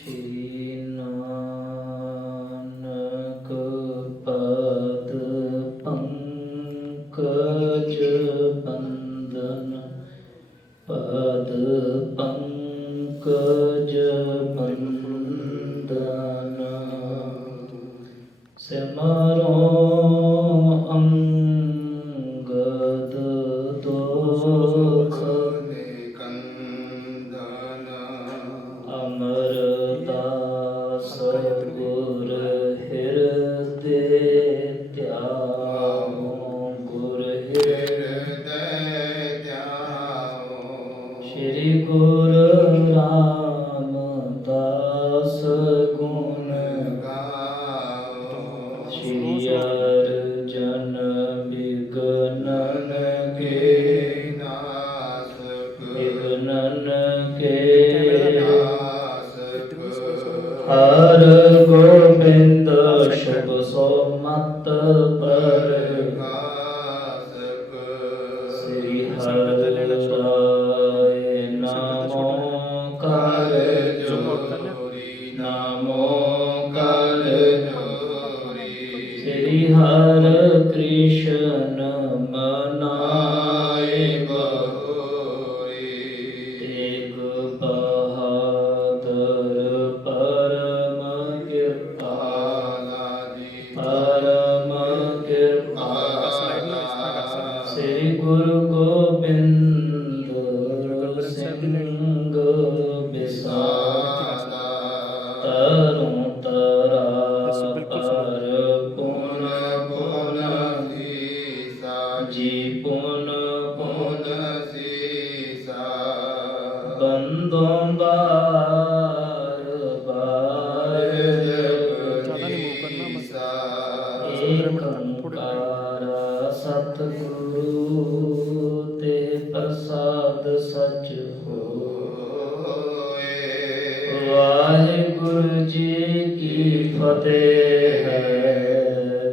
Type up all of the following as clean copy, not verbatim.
ਸ਼੍ਰੀ ਨਾਨਕ ਪਦ ਪੰਕਜ ਬੰਦਨ ਪਦ ਪੰਕਜ ਬੰਦਨ ਸਿਮਰੋ ਅੰਗਦ ਦੋਖ ਅਮਰਦਾਸ ਗੁਰ ਹਿਰਦੇ ਧਿਆਵੋ ਗੁਰ ਹਿਰਦੇ ਧਿਆਵੋ ਸ਼੍ਰੀ ਗੁਰੂ ਰਾਮਦਾਸ ਗੁਣ ਗਾਵੋ ਸ਼੍ਰੀ ਅਰਜਨ ਬਿਗਨਨ ਕੇ ਨਾਸਕ ਬਿਗਨਨ ਕੇ ਹਰ ਗੋਬਿੰਦ ਸ਼ੁਭ ਸੋਮਤ ਪ੍ਰਗਾਸਕ ਸ੍ਰੀ ਹਰਿ ਰਾਏ ਨਾਮੋ ਕਰ ਜੋਰੀ ਨਾਮੋ ਕਰ ਜੋਰੀ ਸ੍ਰੀ ਹਰਿ ਕ੍ਰਿਸ਼ਨ ਮਨਾਏ ਬਹੋਰੀ ਤੇਗ ਬਹਾਦਰ ਪਰਮ ਸ੍ਰੀ ਗੁਰੂ ਗੋਬਿੰਦ ਸਿੰਘ ਬਿਸਾਤਾ ਤਰੁ ਤਰਾ ਪਰ ਪੁਨ ਪੁਨ ਸੀਸਾ ਜੀ ਪੁਨ ਪੁਨ ਸੀਸਾ ਬੰਦੋਂ ਬਾਰ ਬਾਰ ਏਕੰਕਾਰ ਸਤਿਗੁਰੂ ਤੇ ਪ੍ਰਸਾਦ ਸਚ ਹੋਏ। ਵਾਹਿਗੁਰੂ ਜੀ ਕੀ ਫਤਿਹ ਹੈ।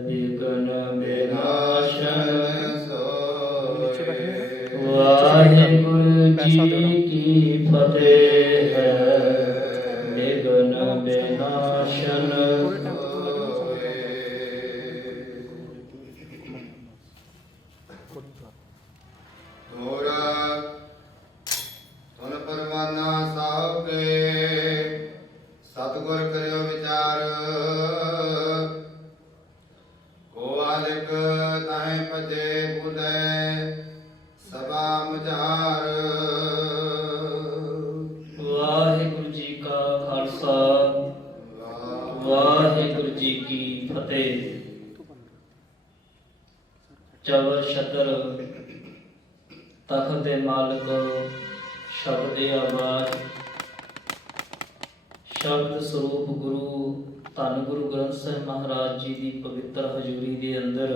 ਵਿਘਨ ਵਿਨਾਸ਼ਨ ਸੋਏ। ਵਾਹਿਗੁਰੂ ਜੀ ਕੀ ਫਤਿਹ ਹੈ। ਵਿਘਨ ਵਿਨਾਸ਼ਨ ਸਤਿਗੁਰ ਕਰਿਓ ਵਿਚਾਰ ਕੋ ਆਲਿਕ ਤਾਹੇ ਭਜੇ ਬੁਧੈ ਸਭਾ ਮੁਝਾਰ। ਵਾਹਿਗੁਰੂ ਜੀ ਕਾ ਖਾਲਸਾ ਵਾਹਿਗੁਰੂ ਜੀ ਕੀ ਫਤਿਹ। ਚਵਰ ਛਤਰ ਤਖਤ ਦੇ ਮਾਲਕ ਸ਼ਬਦ ਦੇ ਆਵਾਜ਼ ਸ਼ਬਦ ਸਰੂਪ ਗੁਰੂ ਧੰਨ ਗੁਰੂ ਗ੍ਰੰਥ ਸਾਹਿਬ ਮਹਾਰਾਜ ਜੀ ਦੀ ਪਵਿੱਤਰ ਹਜ਼ੂਰੀ ਦੇ ਅੰਦਰ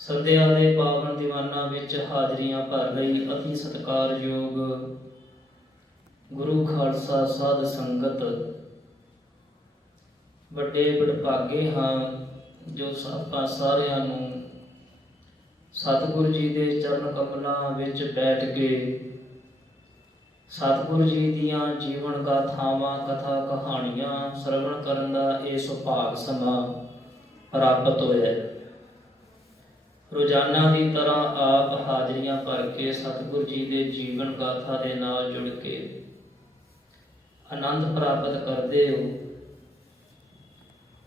ਸੰਧਿਆ ਦੇ ਪਾਵਨ ਦੀਵਾਨਾਂ ਵਿੱਚ ਹਾਜ਼ਰੀਆਂ ਭਰ ਰਹੀ ਅਤੀ ਸਤਿਕਾਰਯੋਗ ਗੁਰੂ ਖਾਲਸਾ ਸਾਧ ਸੰਗਤ, ਵੱਡੇ ਵਡਭਾਗੇ ਹਾਂ ਜੋ ਆਪਾਂ ਸਾਰਿਆਂ ਨੂੰ ਸਤਿਗੁਰੂ ਜੀ ਦੇ ਚਰਨ ਕਮਲਾਂ ਵਿੱਚ ਬੈਠ ਕੇ ਸਤਿਗੁਰੂ ਜੀ ਦੀਆਂ ਜੀਵਨ ਗਾਥਾਵਾਂ ਕਥਾ ਕਹਾਣੀਆਂ ਸਰਵਣ ਕਰਨ ਦਾ ਇਹ ਸੁਭਾਗ ਸਮਾਂ ਪ੍ਰਾਪਤ ਹੋਇਆ। ਰੋਜ਼ਾਨਾ ਦੀ ਤਰ੍ਹਾਂ ਆਪ ਹਾਜ਼ਰੀਆਂ ਭਰ ਕੇ ਸਤਿਗੁਰੂ ਜੀ ਦੇ ਜੀਵਨ ਗਾਥਾ ਦੇ ਨਾਲ ਜੁੜ ਕੇ ਆਨੰਦ ਪ੍ਰਾਪਤ ਕਰਦੇ ਹੋ।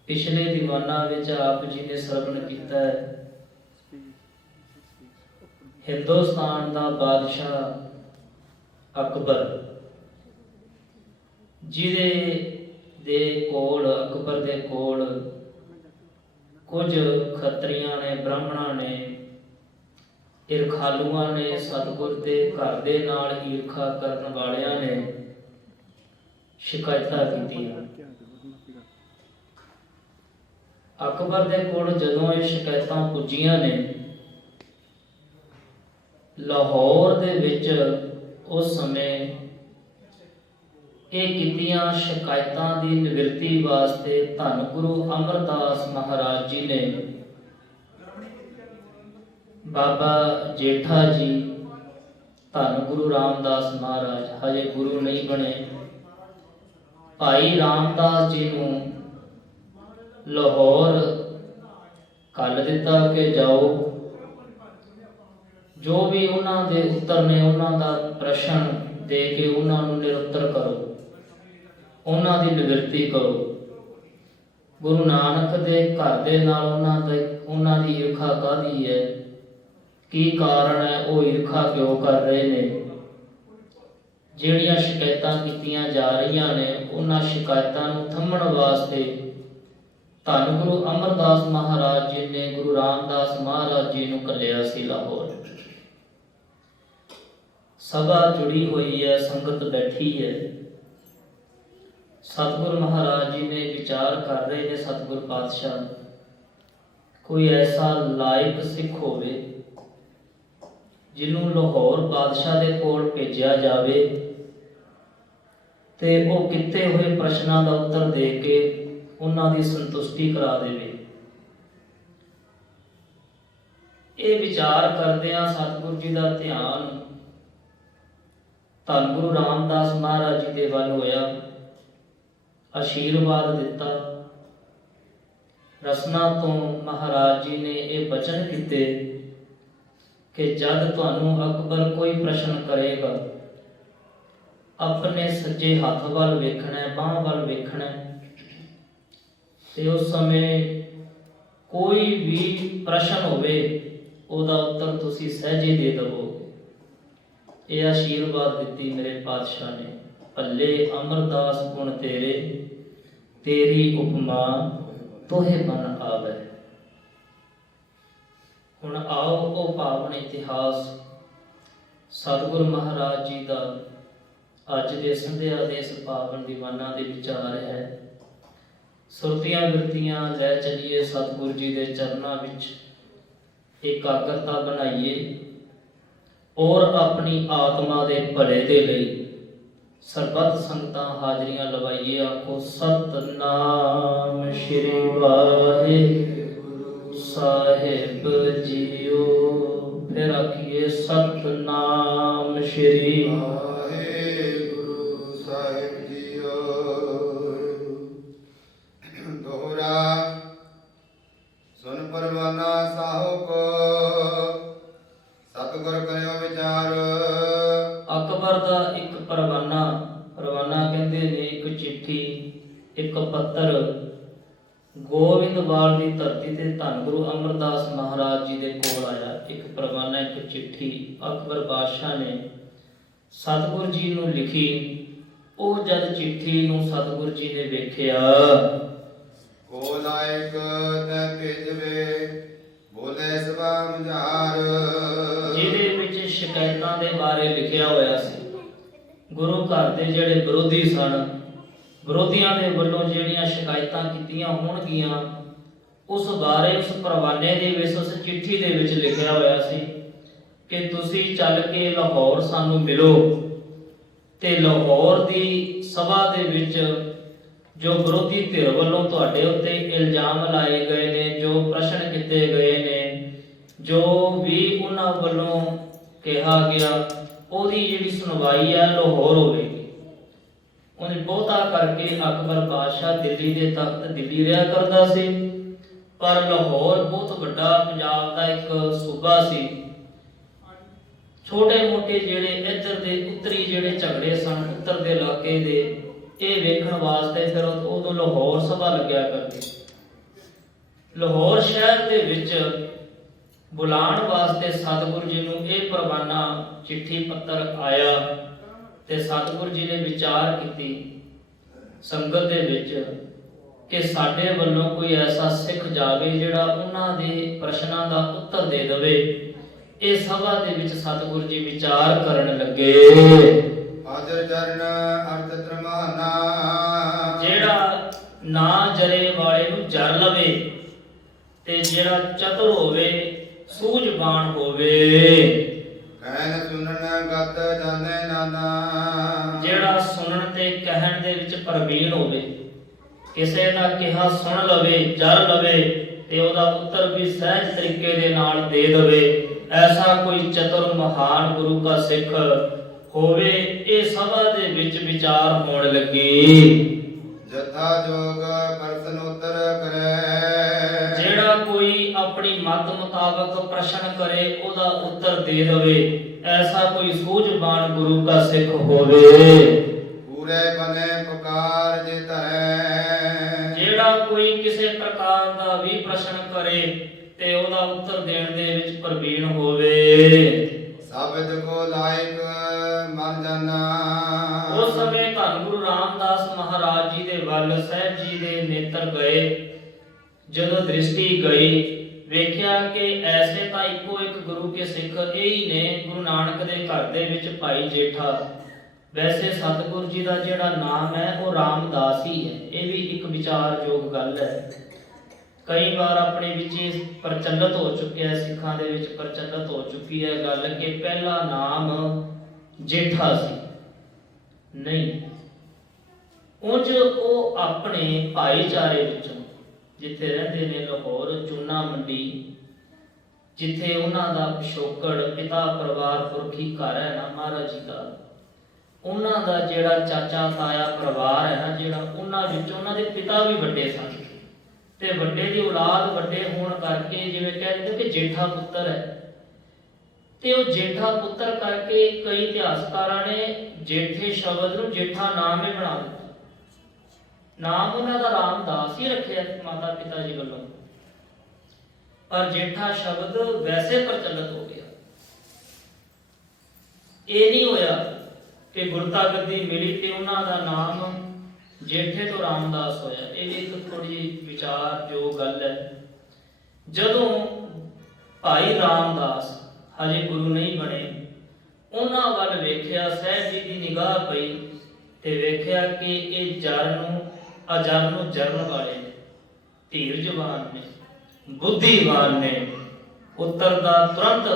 ਪਿਛਲੇ ਦੀਵਾਨਾਂ ਵਿੱਚ ਆਪ ਜੀ ਨੇ ਸਰਵਣ ਕੀਤਾ ਹੈ ਹਿੰਦੁਸਤਾਨ ਦਾ ਬਾਦਸ਼ਾਹ ਅਕਬਰ, ਜਿਹਦੇ ਦੇ ਕੋਲ ਅਕਬਰ ਦੇ ਕੋਲ ਕੁਝ ਖੱਤਰੀਆਂ ਨੇ, ਬ੍ਰਾਹਮਣਾਂ ਨੇ, ਈਰਖਾਲੂਆਂ ਨੇ, ਸਤਿਗੁਰ ਦੇ ਘਰ ਦੇ ਨਾਲ ਈਰਖਾ ਕਰਨ ਵਾਲਿਆਂ ਨੇ ਸ਼ਿਕਾਇਤਾਂ ਕੀਤੀਆਂ। ਅਕਬਰ ਦੇ ਕੋਲ ਜਦੋਂ ਇਹ ਸ਼ਿਕਾਇਤਾਂ ਪੁੱਜੀਆਂ ਨੇ, ਲਾਹੌਰ ਦੇ ਵਿੱਚ ਉਸ ਸਮੇਂ ਇਹ ਕੀਤੀਆਂ ਸ਼ਿਕਾਇਤਾਂ ਦੀ ਨਿਵਰਤੀ ਵਾਸਤੇ ਧੰਨ ਗੁਰੂ ਅਮਰਦਾਸ ਮਹਾਰਾਜ ਜੀ ਨੇ ਬਾਬਾ ਜੇਠਾ ਜੀ, ਧੰਨ ਗੁਰੂ ਰਾਮਦਾਸ ਮਹਾਰਾਜ ਹਜੇ ਗੁਰੂ ਨਹੀਂ ਬਣੇ, ਭਾਈ ਰਾਮਦਾਸ ਜੀ ਨੂੰ ਲਾਹੌਰ ਕੱਲ ਦਿੱਤਾ ਕਿ ਜਾਓ, ਜੋ ਵੀ ਉਹਨਾਂ ਦੇ ਉੱਤਰ ਨੇ ਉਹਨਾਂ ਦਾ ਪ੍ਰਸ਼ਨ ਦੇ ਕੇ ਉਹਨਾਂ ਨੂੰ ਨਿਰੁੱਤਰ ਕਰੋ, ਉਹਨਾਂ ਦੀ ਨਿਵਰਤੀ ਕਰੋ। ਗੁਰੂ ਨਾਨਕ ਦੇ ਘਰ ਦੇ ਨਾਲ ਉਹਨਾਂ ਦੀ ਈਰਖਾ ਕਾਹਦੀ ਹੈ, ਕੀ ਕਾਰਨ ਹੈ, ਉਹ ਈਰਖਾ ਕਿਉਂ ਕਰ ਰਹੇ ਨੇ? ਜਿਹੜੀਆਂ ਸ਼ਿਕਾਇਤਾਂ ਕੀਤੀਆਂ ਜਾ ਰਹੀਆਂ ਨੇ ਉਹਨਾਂ ਸ਼ਿਕਾਇਤਾਂ ਨੂੰ ਥੰਮਣ ਵਾਸਤੇ ਧੰਨ ਗੁਰੂ ਅਮਰਦਾਸ ਮਹਾਰਾਜ ਜੀ ਨੇ ਗੁਰੂ ਰਾਮਦਾਸ ਮਹਾਰਾਜ ਜੀ ਨੂੰ ਘੱਲਿਆ ਸੀ ਲਾਹੌਰ। ਸਭਾ ਜੁੜੀ ਹੋਈ ਹੈ, ਸੰਗਤ ਬੈਠੀ ਹੈ। ਸਤਿਗੁਰ ਮਹਾਰਾਜ ਜੀ ਨੇ ਵਿਚਾਰ ਕਰ ਰਹੇ ਨੇ, ਸਤਿਗੁਰ ਪਾਤਸ਼ਾਹ ਕੋਈ ਐਸਾ ਲਾਇਕ ਸਿੱਖ ਹੋਵੇ ਜਿਹਨੂੰ ਲਾਹੌਰ ਬਾਦਸ਼ਾਹ ਦੇ ਕੋਲ ਭੇਜਿਆ ਜਾਵੇ ਤੇ ਉਹ ਕੀਤੇ ਹੋਏ ਪ੍ਰਸ਼ਨਾਂ ਦਾ ਉੱਤਰ ਦੇ ਕੇ ਉਹਨਾਂ ਦੀ ਸੰਤੁਸ਼ਟੀ ਕਰਾ ਦੇਵੇ। ਇਹ ਵਿਚਾਰ ਕਰਦਿਆਂ ਸਤਿਗੁਰ ਜੀ ਦਾ ਧਿਆਨ ਧੰਨ ਗੁਰੂ ਰਾਮਦਾਸ ਮਹਾਰਾਜ ਜੀ ਦੇ ਵੱਲ ਹੋਇਆ। ਆਸ਼ੀਰਵਾਦ ਦਿੱਤਾ। ਰਸਨਾ ਤੋਂ ਮਹਾਰਾਜ ਜੀ ਨੇ ਇਹ ਬਚਨ ਕੀਤੇ ਕਿ ਜਦ ਤੁਹਾਨੂੰ ਅਕਬਰ ਕੋਈ ਪ੍ਰਸ਼ਨ ਕਰੇਗਾ, ਆਪਣੇ ਸੱਜੇ ਹੱਥ ਵੱਲ ਵੇਖਣਾ, ਬਾਂਹ ਵੱਲ ਵੇਖਣਾ ਤੇ ਉਸ ਸਮੇਂ ਕੋਈ ਵੀ ਪ੍ਰਸ਼ਨ ਹੋਵੇ ਉਹਦਾ ਉੱਤਰ ਤੁਸੀਂ ਸਹਿਜੇ ਦੇ ਦੇਵੋ। ਇਹ ਆਸ਼ੀਰਵਾਦ ਦਿੱਤੀ ਮੇਰੇ ਪਾਤਸ਼ਾਹ ਨੇ। ਭੱਲੇ ਅਮਰਦਾਸ ਗੁਣ ਤੇਰੇ, ਤੇਰੀ ਉਪਮਾ ਤੋਹੇ ਬਨ ਆਵੇ। ਹੁਣ ਆਓ ਉਹ ਪਾਵਨ ਇਤਿਹਾਸ ਸਤਿਗੁਰ ਮਹਾਰਾਜ ਜੀ ਦਾ ਅੱਜ ਦੇ ਸੰਧਿਆ ਦੇ ਇਸ ਪਾਵਨ ਦੀਵਾਨਾਂ ਦੇ ਵਿਚਾਰ ਹੈ। ਸੁਰਤੀਆਂ ਬਿਰਤੀਆਂ ਲੈ ਚੱਲੀਏ ਸਤਿਗੁਰ ਜੀ ਦੇ ਚਰਨਾਂ ਵਿੱਚ, ਇਕਾਗਰਤਾ ਬਣਾਈਏ ਔਰ ਆਪਣੀ ਆਤਮਾ ਦੇ ਭਲੇ ਦੇ ਲਈ ਸਰਬੱਤ ਸੰਗਤਾਂ ਹਾਜ਼ਰੀਆਂ ਲਵਾਈਏ। ਆਖੋ ਸਤਨਾਮ ਸ਼੍ਰੀ ਵਾਹਿਗੁਰੂ ਸਾਹਿਬ ਜੀਓ। ਫਿਰ ਆਖੀਏ ਸਤਨਾਮ ਸ਼੍ਰੀ ਵਾਹਿਗੁਰੂ ਸਾਹਿਬ ਜੀਓ। ਦੋਹਰਾ ਸੁਨ ਪਰਵਾਨਾ ਸਾਹਿਬ ਕੋ, ਸਤਿਗੁਰ ਕਰਿਓ ਵਿਚਾਰ। ਅਕਬਰ ਦਾ ਇੱਕ ਪਰਵਾਨਾ ਕਹਿੰਦੇ ਨੇ ਇੱਕ ਚਿੱਠੀ, ਇੱਕ ਪੱਤਰ ਗੋਬਿੰਦਵਾਲ ਦੀ ਧਰਤੀ ਤੇ ਧੰਨ ਗੁਰੂ ਅਮਰਦਾਸ ਮਹਾਰਾਜ ਜੀ ਦੇ ਕੋਲ ਆਇਆ। ਇੱਕ ਪਰਵਾਨਾ, ਇੱਕ ਚਿੱਠੀ ਅਕਬਰ ਬਾਦਸ਼ਾਹ ਨੇ ਸਤਿਗੁਰ ਜੀ ਨੂੰ ਲਿਖੀ। ਉਹ ਜਦ ਚਿੱਠੀ ਨੂੰ ਸਤਿਗੁਰ ਜੀ ਨੇ ਵੇਖਿਆ, ਕੋ ਲਾਇਕ ਤੈ ਭੇਜਵੇ ਬੋਲੇ ਸਭਾ ਮੁਝਾਰ। ਜਿਹਦੇ ਵਿੱਚ ਸ਼ਿਕਾਇਤਾਂ ਦੇ ਬਾਰੇ ਲਿਖਿਆ ਹੋਇਆ ਸੀ। ਗੁਰੂ ਘਰ ਦੇ ਜਿਹੜੇ ਵਿਰੋਧੀ ਸਨ, ਵਿਰੋਧੀਆਂ ਦੇ ਵੱਲੋਂ ਜਿਹੜੀਆਂ ਸ਼ਿਕਾਇਤਾਂ ਕੀਤੀਆਂ ਹੋਣਗੀਆਂ, ਉਸ ਬਾਰੇ ਉਸ ਪਰਵਾਨੇ ਦੇ ਵਿੱਚ, ਉਸ ਚਿੱਠੀ ਦੇ ਵਿੱਚ ਲਿਖਿਆ ਹੋਇਆ ਸੀ ਕਿ ਤੁਸੀਂ ਚੱਲ ਕੇ ਲਾਹੌਰ ਸਾਨੂੰ ਮਿਲੋ ਤੇ ਲਾਹੌਰ ਦੀ ਸਭਾ ਦੇ ਵਿੱਚ ਜੋ ਵਿਰੋਧੀ ਧਿਰ ਵੱਲੋਂ ਤੁਹਾਡੇ ਉੱਤੇ ਇਲਜ਼ਾਮ ਲਾਏ ਗਏ ਨੇ, ਜੋ ਪ੍ਰਸ਼ਨ ਕੀਤੇ ਗਏ ਨੇ, ਜੋ ਵੀ ਉਹਨਾਂ ਵੱਲੋਂ ਕਿਹਾ ਗਿਆ, ਉਹਦੀ ਜਿਹੜੀ ਸੁਣਵਾਈ ਹੈ ਲਾਹੌਰ ਹੋਵੇਗੀ। ਉਹਨੇ ਬਹੁਤਾ ਕਰਕੇ ਅਕਬਰ ਬਾਦਸ਼ਾਹ ਦਿੱਲੀ ਦੇ ਤਖਤ ਦਿੱਲੀ ਰਿਹਾ ਕਰਦਾ ਸੀ, ਪਰ ਲਾਹੌਰ ਬਹੁਤ ਵੱਡਾ ਪੰਜਾਬ ਦਾ ਇੱਕ ਸੂਬਾ ਸੀ। ਛੋਟੇ ਮੋਟੇ ਜਿਹੜੇ ਇੱਧਰ ਦੇ ਉੱਤਰੀ ਜਿਹੜੇ ਝਗੜੇ ਸਨ ਉੱਤਰ ਦੇ ਇਲਾਕੇ ਦੇ, ਇਹ ਵੇਖਣ ਵਾਸਤੇ ਫਿਰ ਉਦੋਂ ਲਾਹੌਰ ਸਭਾ ਲੱਗਿਆ ਕਰਦੀ। ਲਾਹੌਰ ਸ਼ਹਿਰ ਦੇ ਵਿੱਚ ਬੁਲਾਉਣ ਵਾਸਤੇ ਸਤਿਗੁਰੂ ਜੀ ਨੂੰ ਇਹ ਪਰਵਾਨਾ ਚਿੱਠੀ ਪੱਤਰ ਆਇਆ ਤੇ ਸਤਿਗੁਰੂ ਜੀ ਨੇ ਵਿਚਾਰ ਕੀਤੀ ਸੰਗਤ ਦੇ ਵਿੱਚ ਕਿ ਸਾਡੇ ਵੱਲੋਂ ਕੋਈ ਐਸਾ ਸਿੱਖ ਜਾਵੇ ਜਿਹੜਾ ਉਹਨਾਂ ਦੇ ਪ੍ਰਸ਼ਨਾਂ ਦਾ ਉੱਤਰ ਦੇ ਦੇਵੇ। ਇਹ ਸਭਾ ਦੇ ਵਿੱਚ ਸਤਿਗੁਰੂ ਜੀ ਵਿਚਾਰ ਕਰਨ ਲੱਗੇ। ਹਾਜ਼ਰ ਚਰਨ ਅਰਥ ਤਰਮਾਨਾ, ਜਿਹੜਾ ਨਾ ਜਰੇ ਵਾਲੇ ਨੂੰ ਜਰ ਲਵੇ ਤੇ ਜਿਹੜਾ ਚਤੁਰ ਹੋਵੇ, ਸੂਝਵਾਨ ਹੋਵੇ। ਕਹਿਨ ਸੁਣਨ ਗਤ ਜਾਣੇ ਨਾਨਾ, ਜਿਹੜਾ ਸੁਣਨ ਤੇ ਕਹਿਣ ਦੇ ਵਿੱਚ ਪ੍ਰਵੀਣ ਹੋਵੇ, ਕਿਸੇ ਦਾ ਕਿਹਾ ਸੁਣ ਲਵੇ, ਜਰ ਲਵੇ ਤੇ ਉਹਦਾ ਉੱਤਰ ਵੀ ਸਹਿਜ ਤਰੀਕੇ ਦੇ ਨਾਲ ਦੇ ਦੇਵੇ। ਐਸਾ ਕੋਈ ਚਤੁਰ ਮਹਾਨ ਗੁਰੂ ਦਾ ਸਿੱਖ ਹੋਵੇ। ਇਹ ਸਭਾ ਦੇ ਵਿੱਚ ਵਿਚਾਰ ਹੋਣ ਲੱਗੀ। ਜਥਾ ਜੋਗ ਪ੍ਰਸ਼ਨ ਉੱਤਰ ਕਰੇ। ਜਿਹੜਾ ਕੋਈ ਆਪਣੀ ਮਤ ਮੁਤਾਬਕ ਪ੍ਰਸ਼ਨ ਕਰੇ ਉਹਦਾ ਉੱਤਰ ਦੇ ਦੇਵੇ, ਐਸਾ ਕੋਈ ਸੂਝਵਾਨ ਗੁਰੂ ਦਾ ਸਿੱਖ ਹੋਵੇ। ਪੂਰੇ ਬਨੇ ਪੁਕਾਰ ਜੇ ਧਰੈ। ਜਿਹੜਾ ਕੋਈ ਕਿਸੇ ਪ੍ਰਕਾਰ ਦਾ ਵੀ ਪ੍ਰਸ਼ਨ ਕਰੇ ਤੇ ਉਹਦਾ ਉੱਤਰ ਦੇਣ ਦੇ ਵਿੱਚ ਪ੍ਰਵੀਣ ਹੋਵੇ। ਸਬਦ ਕੋ ਲਾਇਕ ਮਨ ਜਾਨਾ। ਉਸ ਸਮੇਂ ਧੰਨ ਗੁਰੂ ਰਾਮਦਾਸ ਮਹਾਰਾਜ ਜੀ ਦੇ ਵੱਲ ਸਾਹਿਬ ਜੀ ਦੇ ਨੇਤਰ ਗਏ। ਜਦੋਂ ਦ੍ਰਿਸ਼ਟੀ ਗਈ, ਵੇਖਿਆ ਕਿ ਐਸੇ ਤਾਂ ਇੱਕੋ ਇੱਕ ਗੁਰੂ ਕੇ ਸਿੱਖ ਇਹ ਹੀ ਨੇ, ਗੁਰੂ ਨਾਨਕ ਦੇ ਘਰ ਦੇ ਵਿੱਚ ਭਾਈ ਜੇਠਾ। ਵੈਸੇ ਸਤਿਗੁਰੂ ਜੀ ਦਾ ਜਿਹੜਾ ਨਾਮ ਹੈ ਉਹ ਰਾਮਦਾਸ ਹੀ ਹੈ। ਇਹ ਵੀ ਇੱਕ ਵਿਚਾਰਯੋਗ ਗੱਲ ਹੈ। ਕਈ ਵਾਰ ਆਪਣੇ ਵਿੱਚ ਇਹ ਪ੍ਰਚਲਿਤ ਹੋ ਚੁੱਕਿਆ, ਸਿੱਖਾਂ ਦੇ ਵਿੱਚ ਪ੍ਰਚਲਿਤ ਹੋ ਚੁੱਕੀ ਹੈ ਗੱਲ ਕਿ ਪਹਿਲਾ ਨਾਮ ਜੇਠਾ ਸੀ। ਨਹੀਂ, ਉਂਝ ਉਹ ਆਪਣੇ ਭਾਈਚਾਰੇ ਵਿੱਚੋਂ ਜਿੱਥੇ ਰਹਿੰਦੇ ਨੇ, ਲਾਹੌਰ ਚੂਨਾ ਮੰਡੀ, ਜਿੱਥੇ ਉਹਨਾਂ ਦਾ ਪਿਛੋਕੜ ਪਿਤਾ ਪਰਿਵਾਰ ਪੁਰਖੀ ਘਰ ਹੈ ਨਾ ਮਹਾਰਾਜ ਜੀ ਦਾ, ਉਹਨਾਂ ਦਾ ਜਿਹੜਾ ਚਾਚਾ ਤਾਇਆ ਪਰਿਵਾਰ ਹੈ ਨਾ, ਜਿਹੜਾ ਉਹਨਾਂ ਵਿੱਚੋਂ ਉਹਨਾਂ ਦੇ ਪਿਤਾ ਵੀ ਵੱਡੇ ਸਨ ਤੇ ਵੱਡੇ ਦੀ ਔਲਾਦ ਵੱਡੇ ਹੋਣ ਕਰਕੇ ਜਿਵੇਂ ਕਹਿ ਦਿੰਦੇ ਕਿ ਜੇਠਾ ਪੁੱਤਰ ਹੈ। ਤੇ ਉਹ ਜੇਠਾ ਪੁੱਤਰ ਕਰਕੇ ਕਈ ਇਤਿਹਾਸਕਾਰਾਂ ਨੇ ਜੇਠੇ ਸ਼ਬਦ ਨੂੰ ਜੇਠਾ ਨਾਮ ਹੀ ਬਣਾ ਦਿੱਤਾ। ਨਾਮ ਉਹਨਾਂ ਦਾ ਰਾਮਦਾਸ ਹੀ ਰੱਖਿਆ ਮਾਤਾ ਪਿਤਾ ਜੀ ਵੱਲੋਂ, ਪਰ ਜੇਠਾ ਸ਼ਬਦ ਵੈਸੇ ਪ੍ਰਚਲਿਤ ਹੋ ਗਿਆ। ਇਹ ਨਹੀਂ ਹੋਇਆ ਕਿ ਗੁਰਤਾ ਗੱਦੀ ਮਿਲੀ ਤੇ ਉਹਨਾਂ ਦਾ ਨਾਮ ਜੇਠੇ ਤੋਂ ਰਾਮਦਾਸ ਹੋਇਆ। ਇਹ ਇੱਕ ਥੋੜੀ ਵਿਚਾਰ ਜੋ ਗੱਲ ਹੈ। ਜਦੋਂ ਭਾਈ ਰਾਮਦਾਸ ਹਜੇ ਗੁਰੂ ਨਹੀਂ ਬਣੇ, ਉਹਨਾਂ ਵੱਲ ਵੇਖਿਆ, ਸਾਹਿਬ ਜੀ ਦੀ ਨਿਗਾਹ ਪਈ ਤੇ ਵੇਖਿਆ ਕਿ ਇਹ ਜਰ ਨੂੰ ਅਜਰ ਨੂੰ ਜਰਨ ਵਾਲੇ ਨੇ, ਧੀਰਜਵਾਨ ਨੇ, ਬੁੱਧੀਵਾਨ ਨੇ, ਉੱਤਰ ਦਾ ਤੁਰੰਤ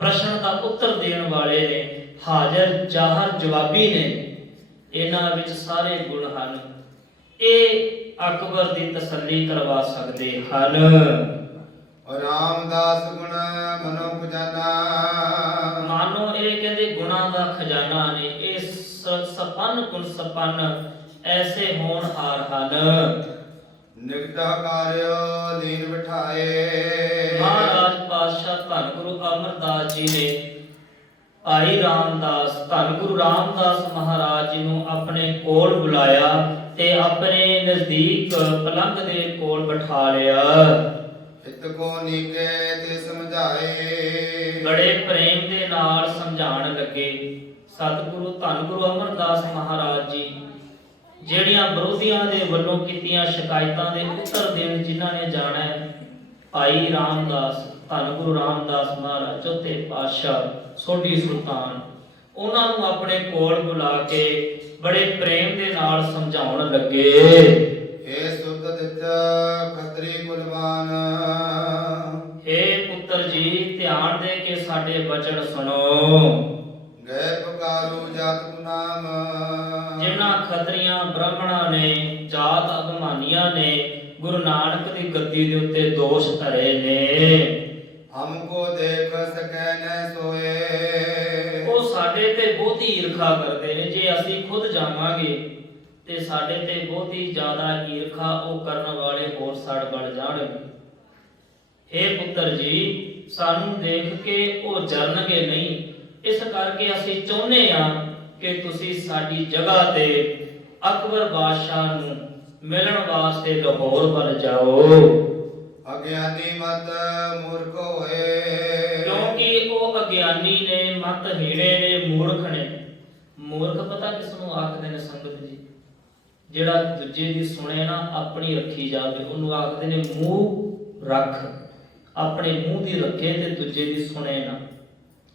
ਪ੍ਰਸ਼ਨ ਦਾ ਉੱਤਰ ਦੇਣ ਵਾਲੇ ਨੇ, ਹਾਜ਼ਰ ਜ਼ਾਹਰ ਜਵਾਬੀ ਨੇ। ਇਹਨਾਂ ਵਿੱਚ ਸਾਰੇ ਗੁਣ ਹਨ। ਇਹ ਅਕਬਰ ਦੀ ਤਸੱਲੀ ਕਰਵਾ ਸਕਦੇ ਹਨ। ਰਾਮਦਾਸ ਗੁਣ ਮਨੋ ਖਜ਼ਾਨਾ। ਮਾਨੋ ਇਹ ਕਹਿੰਦੇ ਗੁਣਾਂ ਦਾ ਖਜ਼ਾਨਾ ਨੇ। ਇਹ ਸਪਨ ਗੁਣ ਸਪਨ ਐਸੇ ਹੋਣਹਾਰ ਹਨ। ਨਿਗਟਾ ਕਾਰਿਓ ਦੀਨ ਬਿਠਾਏ। ਮਹਾਰਾਜ ਪਾਤਸ਼ਾਹ ਧੰਨ ਗੁਰੂ ਅਮਰਦਾਸ ਜੀ ਨੇ ਭਾਈ ਰਾਮਦਾਸ, ਧੰਨ ਗੁਰੂ ਰਾਮਦਾਸ ਮਹਾਰਾਜ ਜੀ ਨੂੰ ਆਪਣੇ ਕੋਲ ਬੁਲਾਇਆ ਤੇ ਆਪਣੇ ਨਜ਼ਦੀਕ ਪਲੰਗ ਦੇ ਕੋਲ ਬਿਠਾ ਲਿਆ। ਹਿਤ ਕੋ ਨੀਕੇ ਤੇ ਸਮਝਾਏ। ਬੜੇ ਪ੍ਰੇਮ ਦੇ ਨਾਲ ਸਮਝਾਉਣ ਲੱਗੇ। ਸਤਿਗੁਰੂ ਧੰਨ ਗੁਰੂ ਅਮਰਦਾਸ ਮਹਾਰਾਜ ਜੀ ਜਿਹੜੀਆਂ ਵਿਰੋਧੀਆਂ ਦੇ ਵੱਲੋਂ ਕੀਤੀਆਂ ਸ਼ਿਕਾਇਤਾਂ ਦੇ ਉੱਤਰ ਦੇਣ ਜਿਨ੍ਹਾਂ ਨੇ ਜਾਣਾ ਹੈ, ਭਾਈ ਰਾਮਦਾਸ ਧੰਨ ਗੁਰੂ ਰਾਮਦਾਸ ਮਹਾਰਾਜ ਚੌਥੇ ਪਾਤਸ਼ਾਹ ਸੋਢੀ ਸੁਲਤਾਨ, ਉਹਨਾਂ ਨੂੰ ਆਪਣੇ ਕੋਲ ਬੁਲਾ ਕੇ ਬੜੇ ਪ੍ਰੇਮ ਦੇ ਨਾਲ ਸਮਝਾਉਣ ਲੱਗੇ। ਏ ਸੁਧ ਦਿੱਤ ਖਤਰੀ ਕੁਲਵਾਨ। हे ਪੁੱਤਰ ਜੀ, ਧਿਆਨ ਦੇ ਕੇ ਸਾਡੇ ਬਚਨ ਸੁਣੋ। ਗਏ ਪੁਕਾਰੂ ਜਾਤ ਕੋ ਨਾਮ। ਜਿਨ੍ਹਾਂ ਖੱਤਰੀਆਂ ਬ੍ਰਾਹਮਣਾਂ ਨੇ, ਜਾਤ ਅਭਿਮਾਨੀਆਂ ਨੇ ਗੁਰੂ ਨਾਨਕ ਦੀ ਗੱਦੀ ਦੇ ਉੱਤੇ ਦੋਸ਼ ਧਰੇ ਨੇ, ਹਮਕੋ ਦੇਖ ਸਕੈ ਨ ਸੋਏ। ਉਹ ਸਾਡੇ ਤੇ ਬਹੁਤੀ ਈਰਖਾ ਕਰਦੇ ਨੇ। ਜੇ ਅਸੀਂ ਖੁਦ ਜਾਵਾਂਗੇ ਤੇ ਸਾਡੇ ਤੇ ਬਹੁਤੀ ਜ਼ਿਆਦਾ ਈਰਖਾ ਉਹ ਕਰਨ ਵਾਲੇ ਹੋਰ ਸੜ ਬਣ ਜਾਣਗੇ। हे ਪੁੱਤਰ ਜੀ, ਸਾਨੂੰ ਦੇਖ ਕੇ ਉਹ ਜਰਨਗੇ ਨਹੀਂ। ਇਸ ਕਰਕੇ ਅਸੀਂ ਚਾਹੁੰਦੇ ਹਾਂ ਕਿ ਤੁਸੀਂ ਸਾਡੀ ਜਗ੍ਹਾ ਤੇ ਅਕਬਰ ਬਾਦਸ਼ਾਹ ਨੂੰ ਮਿਲਣ ਵਾਸਤੇ ਲਾਹੌਰ ਵੱਲ ਜਾਓ। ਅਗਿਆਨੀ ਮਤ ਮੂਰਖ ਹੋਏ। ਕਿਉਂਕਿ ਉਹ ਅਗਿਆਨੀ ਨੇ, ਮਤਹੀਣੇ ਨੇ, ਮੂਰਖ ਨੇ। ਮੂਰਖ ਪਤਾ ਕਿਸ ਨੂੰ ਆਖਦੇ ਨੇ ਸੰਗਤ ਜੀ? ਜਿਹੜਾ ਦੂਜੇ ਦੀ ਸੁਣੇ ਨਾ ਆਪਣੀ ਰੱਖੀ ਜਾਵੇ, ਉਹਨੂੰ ਆਖਦੇ ਨੇ ਮੂੰਹ ਰੱਖ। ਆਪਣੇ ਮੂੰਹ ਦੀ ਰੱਖੇ ਤੇ ਦੂਜੇ ਦੀ ਸੁਣੇ ਨਾ,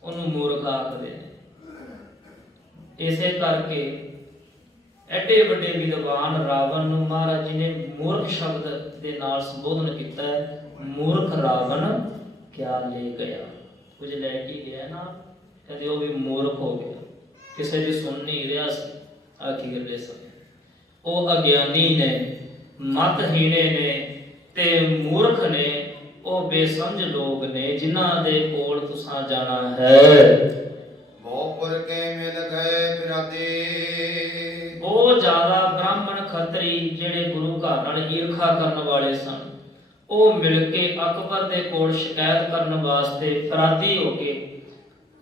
ਉਹਨੂੰ ਮੂਰਖ ਆਖਦੇ ਨੇ। ਇਸੇ ਕਰਕੇ ਐਡੇ ਵੱਡੇ ਵਿਦਵਾਨ ਰਾਵਣ ਨੂੰ ਮਹਾਰਾਜ ਜੀ ਨੇ ਮੂਰਖ ਸ਼ਬਦ ਦੇ ਨਾਲ ਸੰਬੋਧਨ ਕੀਤਾ ਹੈ। ਮੂਰਖ ਰਾਵਣ ਕਿਆ ਲੈ ਗਿਆ, ਕੁਝ ਲੈ ਕੇ ਗਿਆ ਨਾ, ਕਦੇ ਉਹ ਵੀ ਮੂਰਖ ਹੋ ਗਿਆ, ਕਿਸੇ ਦੀ ਸੁਣ ਨਹੀਂ ਰਿਹਾ ਸੀ। ਅਖੀਰਲੇ ਸਮੇਂ ਉਹ ਅਗਿਆਨੀ ਨੇ, ਮਤਹੀਣੇ ਨੇ ਤੇ ਮੂਰਖ ਨੇ, ਉਹ ਬੇਸਮਝ ਲੋਕ ਨੇ ਜਿਨ੍ਹਾਂ ਦੇ ਕੋਲ ਤੁਸਾਂ ਜਾਣਾ ਹੈ। ਬਹੁ ਪੁਰ ਕੇ ਮਿਲ ਗਏ ਬਿਰਾਦੇ। ਬਹੁਤ ਜ਼ਿਆਦਾ ਬ੍ਰਾਹਮਣ ਖੱਤਰੀ ਮੰਤਰੀ ਜਿਹੜੇ ਗੁਰੂ ਘਰ ਨਾਲ ਈਰਖਾ ਕਰਨ ਵਾਲੇ ਸਨ, ਉਹ ਮਿਲ ਕੇ ਅਕਬਰ ਦੇ ਕੋਲ ਸ਼ਿਕਾਇਤ ਕਰਨ ਵਾਸਤੇ ਫਰਾਦੀ ਹੋ ਕੇ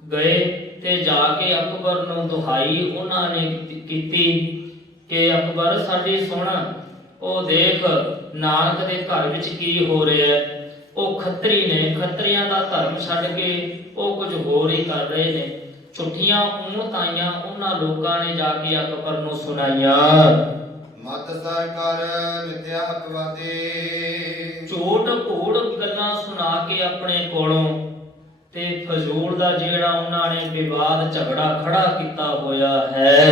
ਗਏ ਤੇ ਜਾ ਕੇ ਅਕਬਰ ਨੂੰ ਦੁਹਾਈ ਉਹਨਾਂ ਨੇ ਕੀਤੀ ਕਿ ਅਕਬਰ ਸਾਡੀ ਸੁਣ, ਉਹ ਦੇਖ ਨਾਨਕ ਦੇ ਘਰ ਵਿੱਚ ਕੀ ਹੋ ਰਿਹਾ ਹੈ। ਉਹ ਖੱਤਰੀ ਨੇ, ਖੱਤਰੀਆਂ ਦਾ ਧਰਮ ਛੱਡ ਕੇ ਉਹ ਕੁਝ ਹੋਰ ਹੀ ਕਰ ਰਹੇ ਨੇ। ਝੂਠੀਆਂ ਉਮਤਾਈਆਂ ਉਹਨਾਂ ਲੋਕਾਂ ਨੇ ਜਾ ਕੇ ਅਕਬਰ ਨੂੰ ਸੁਣਾਈਆਂ। ਮਤ ਸਰਕਾਰ ਮਿਥਿਆ ਅਪਵਾਦੇ, ਝੂਠ ਭੂੜ ਗੱਲਾਂ ਸੁਣਾ ਕੇ ਆਪਣੇ ਕੋਲੋਂ ਤੇ ਫਜ਼ੂਲ ਦਾ ਜਿਹੜਾ ਉਹਨਾਂ ਨੇ ਵਿਵਾਦ ਝਗੜਾ ਖੜਾ ਕੀਤਾ ਹੋਇਆ ਹੈ।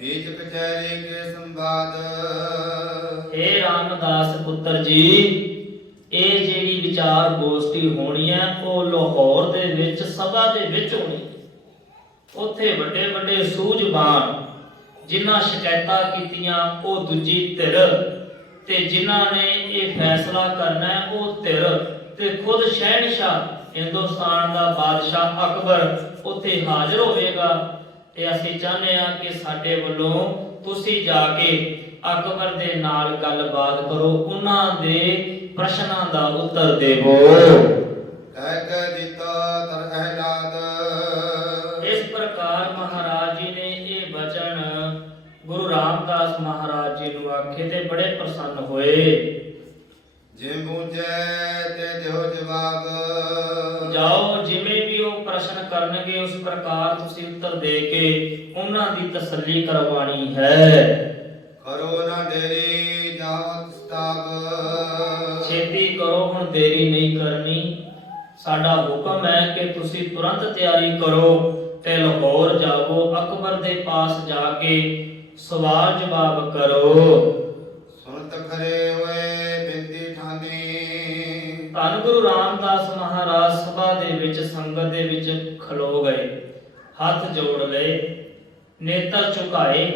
ਬੀਚ ਕਚਹਿਰੀ ਕੇ ਸੰਵਾਦ, ਇਹ ਰਾਮਦਾਸ ਪੁੱਤਰ ਜੀ, ਇਹ ਜਿਹੜੀ ਵਿਚਾਰ ਗੋਸ਼ਟੀ ਹੋਣੀ ਹੈ ਉਹ ਲਾਹੌਰ ਦੇ ਵਿੱਚ ਸਭਾ ਦੇ ਵਿੱਚ ਹੋਣੀ। ਉੱਥੇ ਵੱਡੇ ਵੱਡੇ ਸੂਝਵਾਨ ਜਿਨ੍ਹਾਂ ਸ਼ਿਕਾਇਤਾਂ ਕੀਤੀਆਂ ਉਹ ਦੂਜੀ ਧਿਰ, ਤੇ ਜਿਨ੍ਹਾਂ ਨੇ ਇਹ ਫੈਸਲਾ ਕਰਨਾ ਹੈ ਉਹ ਧਿਰ, ਤੇ ਖੁਦ ਸ਼ਹਿਨਸ਼ਾਹ ਹਿੰਦੁਸਤਾਨ ਦਾ ਬਾਦਸ਼ਾਹ ਅਕਬਰ ਉੱਥੇ ਹਾਜ਼ਰ ਹੋਵੇਗਾ। ਤੇ ਅਸੀਂ ਚਾਹੁੰਦੇ ਹਾਂ ਕਿ ਸਾਡੇ ਵੱਲੋਂ ਤੁਸੀਂ ਜਾ ਕੇ ਅਕਬਰ ਦੇ ਨਾਲ ਗੱਲਬਾਤ ਕਰੋ, ਉਹਨਾਂ ਦੇ ਪ੍ਰਸ਼ਨਾਂ ਦਾ ਉੱਤਰ ਦੇਵੋ। ਕਹਿ ਕੇ ਦਿੱਤਾ ਤਰ ਅਹਿਲਾਦ, ਇਸ ਪ੍ਰਕਾਰ ਮਹਾਰਾਜ ਜੀ ਨੇ ਇਹ ਵਚਨ ਗੁਰੂ ਰਾਮਦਾਸ ਮਹਾਰਾਜ ਜੀ ਨੂੰ ਆਖੇ ਤੇ ਬੜੇ ਪ੍ਰਸੰਨ ਹੋਏ। ਜੇ ਬੂਝੈ ਤੇ ਦਿਓ ਜਵਾਬ, ਜਾਓ, ਜਿਵੇਂ ਵੀ ਉਹ ਪ੍ਰਸ਼ਨ ਕਰਨਗੇ ਉਸ ਪ੍ਰਕਾਰ ਤੁਸੀਂ ਉੱਤਰ ਦੇ ਕੇ ਉਹਨਾਂ ਦੀ ਤਸੱਲੀ ਕਰਵਾਣੀ ਹੈ। ਕਰੋ ਨਾ ਦੇਰੀ ਜਾਵਤ ਸਤਾਬ, ਛੇਤੀ ਕਰੋ, ਹੁਣ ਦੇਰੀ ਨਹੀਂ ਕਰਨੀ। ਸਾਡਾ ਹੁਕਮ ਹੈ ਕਿ ਤੁਸੀਂ ਤੁਰੰਤ ਤਿਆਰੀ ਕਰੋ ਤੇ ਲਾਹੌਰ ਜਾਵੋ, ਅਕਬਰ ਦੇ ਪਾਸ ਜਾ ਕੇ ਸਵਾਲ ਜਵਾਬ ਕਰੋ। ਸੁਣਤ ਖਰੇ ਹੋਏ ਬਿੰਦੀ ਠਾਨੀ, ਧੰਨ ਗੁਰੂ ਰਾਮਦਾਸ ਮਹਾਰਾਜ ਸਭਾ ਦੇ ਵਿੱਚ ਸੰਗਤ ਦੇ ਵਿੱਚ ਖਲੋ ਗਏ, ਹੱਥ ਜੋੜ ਲਏ, ਨੇਤਰ ਝੁਕਾਏ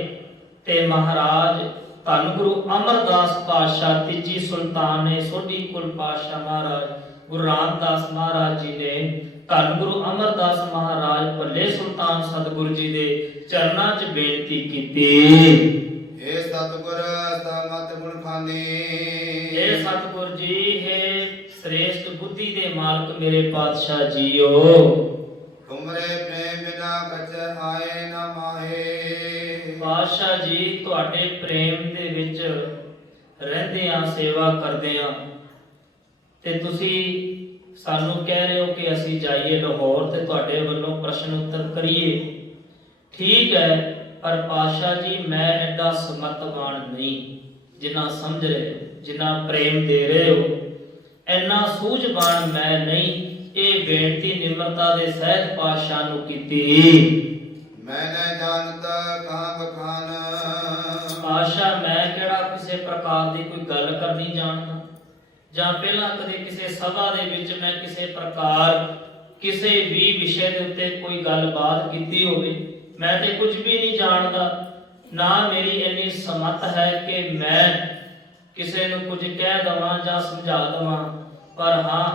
ਤੇ ਮਹਾਰਾਜ ਧੰਨ ਗੁਰੂ ਅਮਰਦਾਸ ਪਾਤਸ਼ਾਹ ਤੀਜੀ ਸੁਲਤਾਨ ਨੇ ਸੋਢੀ ਕੁਲ ਪਾਤਸ਼ਾਹ ਮਹਾਰਾਜ ਗੁਰੂ ਰਾਮਦਾਸ ਮਹਾਰਾਜ ਜੀ ਨੇ ਧੰਨ ਗੁਰੂ ਅਮਰਦਾਸ ਮਹਾਰਾਜ ਭੱਲੇ ਸੁਲਤਾਨ ਸਤਿਗੁਰੂ ਜੀ ਦੇ ਚਰਨਾਂ 'ਚ ਬੇਨਤੀ ਕੀਤੀ। ਏ ਸਤਿਗੁਰ ਸਮਤ ਗੁਣ ਖਾਨੀ, ਇਹ ਸਤਿਗੁਰ ਜੀ ਹੈ ਸ੍ਰੇਸ਼ਟ ਬੁੱਧੀ ਦੇ ਮਾਲਕ ਮੇਰੇ ਪਾਤਸ਼ਾਹ ਜੀਓ, ਤੁਮਰੇ ਪ੍ਰੇਮ ਬਿਨਾ ਕਛ ਆਏ ਨਾ ਮਾਹੇ। ਪਾਤਸ਼ਾਹ ਜੀ ਤੁਹਾਡੇ ਪ੍ਰੇਮ ਦੇ ਵਿੱਚ ਰਹਿੰਦੇ ਆ, ਸੇਵਾ ਕਰਦੇ ਆ, ਤੇ ਤੁਸੀਂ ਸਾਨੂੰ ਕਹਿ ਰਹੇ ਹੋ ਕਿ ਅਸੀਂ ਜਾਈਏ ਲਾਹੌਰ ਤੇ ਤੁਹਾਡੇ ਵੱਲੋਂ ਪ੍ਰਸ਼ਨ ਉੱਤਰ ਕਰੀਏ। ਠੀਕ ਹੈ, ਪਰ ਪਾਤਸ਼ਾਹ ਜੀ ਮੈਂ ਐਡਾ ਸਮਰਥਵਾਨ ਨਹੀਂ ਜਿੰਨਾ ਸਮਝ ਰਹੇ ਹੋ, ਜਿੰਨਾ ਪ੍ਰੇਮ ਦੇ ਰਹੇ ਹੋ, ਇੰਨਾ ਸੂਝਵਾਨ ਮੈਂ ਨਹੀਂ। ਇਹ ਬੇਨਤੀ ਨਿਮਰਤਾ ਦੇ ਸਹਿਤ ਪਾਤਸ਼ਾਹ ਨੂੰ ਕੀਤੀ। ਮੈਂ ਨਾ ਜਾਣਤਾ ਕਹਾਂ ਬਖਾਨ, ਪਾਤਸ਼ਾਹ ਮੈਂ ਕਿਹੜਾ ਕਿਸੇ ਪ੍ਰਕਾਰ ਦੀ ਕੋਈ ਗੱਲ ਕਰਨੀ ਜਾਣਦਾ, ਜਾਂ ਪਹਿਲਾਂ ਕਦੇ ਕਿਸੇ ਸਭਾ ਦੇ ਵਿੱਚ ਮੈਂ ਕਿਸੇ ਪ੍ਰਕਾਰ ਕਿਸੇ ਵੀ ਵਿਸ਼ੇ ਦੇ ਉੱਤੇ ਕੋਈ ਗੱਲਬਾਤ ਕੀਤੀ ਹੋਵੇ। ਮੈਂ ਤੇ ਕੁਝ ਵੀ ਨਹੀਂ ਜਾਣਦਾ, ਨਾ ਮੇਰੀ ਇੰਨੀ ਸਮਤ ਹੈ ਕਿ ਮੈਂ ਕਿਸੇ ਨੂੰ ਕੁਝ ਕਹਿ ਦਵਾਂ ਜਾਂ ਸਮਝਾ ਦਵਾਂ। ਪਰ ਹਾਂ,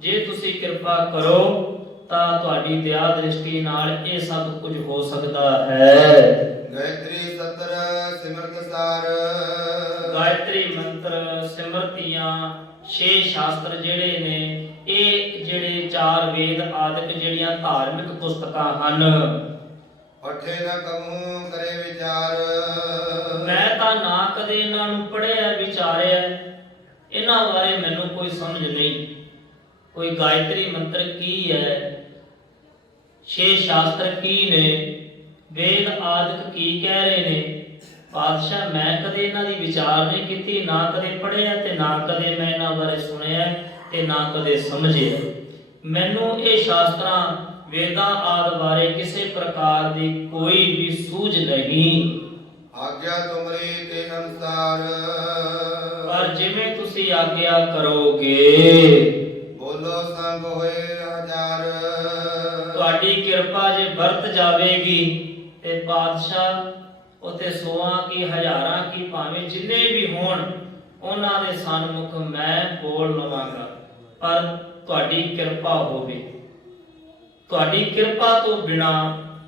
ਜੇ ਤੁਸੀਂ ਕਿਰਪਾ ਕਰੋ ਤਾਂ ਤੁਹਾਡੀ ਦਇਆ ਦ੍ਰਿਸ਼ਟੀ ਨਾਲ ਇਹ ਸਭ ਕੁਝ ਹੋ ਸਕਦਾ ਹੈ। ਗਾਇਤਰੀ ਸਤਰ ਸਿਮਰਤ ਸਾਰ, ਗਾਇਤਰੀ ਮੰਤਰ ਸਿਮਰਤੀਆਂ 6 ਸ਼ਾਸਤਰ ਜਿਹੜੇ ਨੇ, ਇਹ ਜਿਹੜੇ 4 ਵੇਦ ਆਦਿਕ ਜਿਹੜੀਆਂ ਧਾਰਮਿਕ ਪੁਸਤਕਾਂ ਹਨ, ਪਠੇ ਨਾ ਕਮੂ ਕਰੇ ਵਿਚਾਰ। ਮੈਂ ਤਾਂ ਨਾ ਕਦੇ ਇਹਨਾਂ ਨੂੰ ਪੜ੍ਹਿਆ ਵਿਚਾਰਿਆ, ਇਹਨਾਂ ਬਾਰੇ ਮੈਨੂੰ ਕੋਈ ਸਮਝ ਨਹੀਂ। ਕੋਈ ਗਾਇਤਰੀ ਮੰਤਰ ਕੀ ਹੈ, 6 ਸ਼ਾਸਤਰ ਕੀ ਨੇ, ਵੇਦ ਆਦਿਕ ਕੀ ਕਹਿ ਰਹੇ ਨੇ, ਪਾਤਸ਼ਾਹ ਮੈਂ ਕਦੇ ਇਹਨਾਂ ਦੀ ਵਿਚਾਰ ਨਹੀਂ ਕੀਤੀ, ਨਾ ਕਦੇ ਪੜ੍ਹਿਆ ਤੇ ਨਾ ਕਦੇ ਮੈਂ ਇਹਨਾਂ ਬਾਰੇ ਸੁਣਿਆ ਤੇ ਨਾ ਕਦੇ ਸਮਝਿਆ। ਮੈਨੂੰ ਇਹ ਸ਼ਾਸਤਰਾਂ ਵੇਦਾਂ ਆਦਿ ਬਾਰੇ ਕਿਸੇ ਪ੍ਰਕਾਰ ਦੀ ਕੋਈ ਵੀ ਸੂਝ ਨਹੀਂ। ਆਗਿਆ ਤੁਮਰੀ ਤੇ ਅਨੁਸਾਰ, ਪਰ ਜਿਵੇਂ ਤੁਸੀਂ ਆਗਿਆ ਕਰੋਗੇ, ਬੋਲੋ ਸੰਗ ਹੋਏ ਹਜ਼ਾਰ। ਤੁਹਾਡੀ ਕਿਰਪਾ ਜੇ ਵਰਤ ਜਾਵੇਗੀ ਤੇ ਪਾਤਸ਼ਾਹ ਉਤੇ 100 ਕੀ ਹਜ਼ਾਰਾਂ ਕੀ ਭਾਵੇਂ ਜਿੰਨੇ ਵੀ ਹੋਣ, ਉਹਨਾਂ ਦੇ ਸਨਮੁਖ ਮੈਂ ਬੋਲ ਲਵਾਂਗਾ। ਪਰ ਤੁਹਾਡੀ ਕਿਰਪਾ ਹੋਵੇ। ਤੁਹਾਡੀ ਕਿਰਪਾ ਤੋਂ ਬਿਨਾ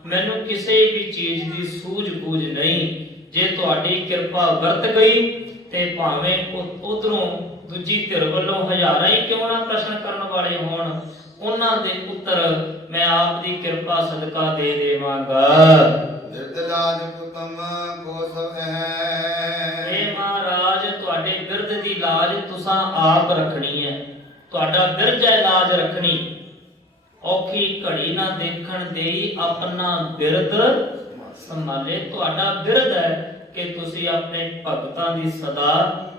ਮੈਨੂੰ ਕਿਸੇ ਵੀ ਚੀਜ਼ ਦੀ ਸੂਝ ਬੂਝ ਨਹੀਂ। ਜੇ ਤੁਹਾਡੀ ਕਿਰਪਾ ਵਰਤ ਗਈ ਤੇ ਭਾਵੇਂ ਉਧਰੋਂ ਦੂਜੀ ਧਿਰ ਵੱਲੋਂ ਹਜ਼ਾਰਾਂ ਹੀ ਕਿਉਂ ਨਾ ਪ੍ਰਸ਼ਨ ਕਰਨ ਵਾਲੇ ਹੋਣ, ਉਹਨਾਂ ਦੇ ਉੱਤਰ ਮੈਂ ਆਪ ਦੀ ਕਿਰਪਾ ਸਦਕਾ ਦੇ ਦੇਵਾਂਗਾ। ਨਿਰਦਲਾਜ ਕੁਤਮ ਕੋ ਸਭ ਹੈ। ਇਹ ਮਹਾਰਾਜ ਤੁਹਾਡੇ ਬਿਰਧ ਦੀ ਲਾਜ ਤੁਸੀਂ ਆਪ ਰੱਖਣੀ ਹੈ। ਤੁਹਾਡਾ ਬਿਰਧ ਹੈ ਲਾਜ ਰੱਖਣੀ। ਔਖੀ ਘੜੀ ਨਾ ਦੇਖਣ ਦੇਈ ਆਪਣਾ ਬਿਰਧ ਸੰਭਾਲੇ। ਤੁਹਾਡਾ ਬਿਰਧ ਹੈ ਕਿ ਤੁਸੀਂ ਆਪਣੇ ਭਗਤਾਂ ਦੀ ਸਦਾ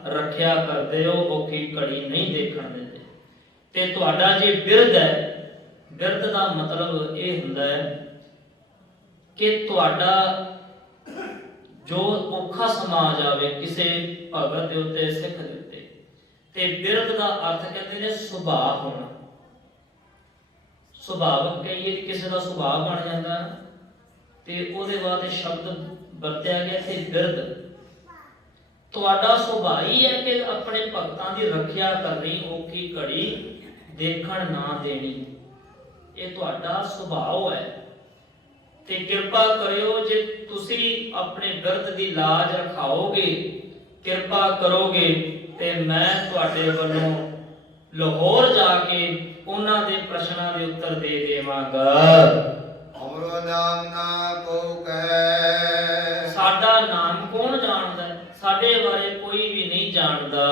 ਰੱਖਿਆ ਕਰਦੇ ਹੋ, ਔਖੀ ਘੜੀ ਨਹੀਂ ਦੇਖਣ ਦਿੰਦੇ। ਤੇ ਤੁਹਾਡਾ ਜੇ ਬਿਰਧ ਹੈ, ਬਿਰਧ ਦਾ ਮਤਲਬ ਇਹ ਹੁੰਦਾ ਹੈ ਕਿ ਤੁਹਾਡਾ ਜੋ ਔਖਾ ਸਮਾਂ ਜਾਵੇ ਕਿਸੇ ਭਗਤ ਦੇ ਉੱਤੇ, ਸਿੱਖ ਦੇ ਉੱਤੇ, ਤੇ ਬਿਰਧ ਦਾ ਅਰਥ ਕਹਿੰਦੇ ਨੇ ਸੁਭਾਅ ਹੋਣਾ। ਸੁਭਾਵਕ ਕਹੀਏ ਕਿ ਕਿਸੇ ਦਾ ਸੁਭਾਅ ਬਣ ਜਾਂਦਾ ਤੇ ਉਹਦੇ ਬਾਅਦ ਇਹ ਸ਼ਬਦ ਵਰਤਿਆ ਗਿਆ ਤੇ ਬਿਰਧ। ਤੁਹਾਡਾ ਸੁਭਾਅ ਹੀ ਹੈ ਕਿ ਆਪਣੇ ਭਗਤਾਂ ਦੀ ਰੱਖਿਆ ਕਰਨੀ, ਔਖੀ ਘੜੀ ਦੇਖਣ ਨਾ ਦੇਣੀ। ਇਹ ਤੁਹਾਡਾ ਸੁਭਾਅ ਹੈ। ਤੇ ਕਿਰਪਾ ਕਰਿਓ, ਜੇ ਤੁਸੀਂ ਆਪਣੇ ਬਿਰਧ ਦੀ ਲਾਜ ਰਖਾਓਗੇ, ਕਿਰਪਾ ਕਰੋਗੇ, ਤੇ ਮੈਂ ਤੁਹਾਡੇ ਵੱਲੋਂ ਲਾਹੌਰ ਜਾ ਕੇ ਉਹਨਾਂ ਦੇ ਪ੍ਰਸ਼ਨਾਂ ਦੇ ਉੱਤਰ ਦੇ ਦੇਵਾਂਗਾ। ਅਮਰੋ ਨਾਮ ਨਾ ਕੋ ਕਹਿ। ਸਾਡਾ ਨਾਮ ਕੌਣ ਜਾਣਦਾ? ਸਾਡੇ ਬਾਰੇ ਕੋਈ ਵੀ ਨਹੀਂ ਜਾਣਦਾ।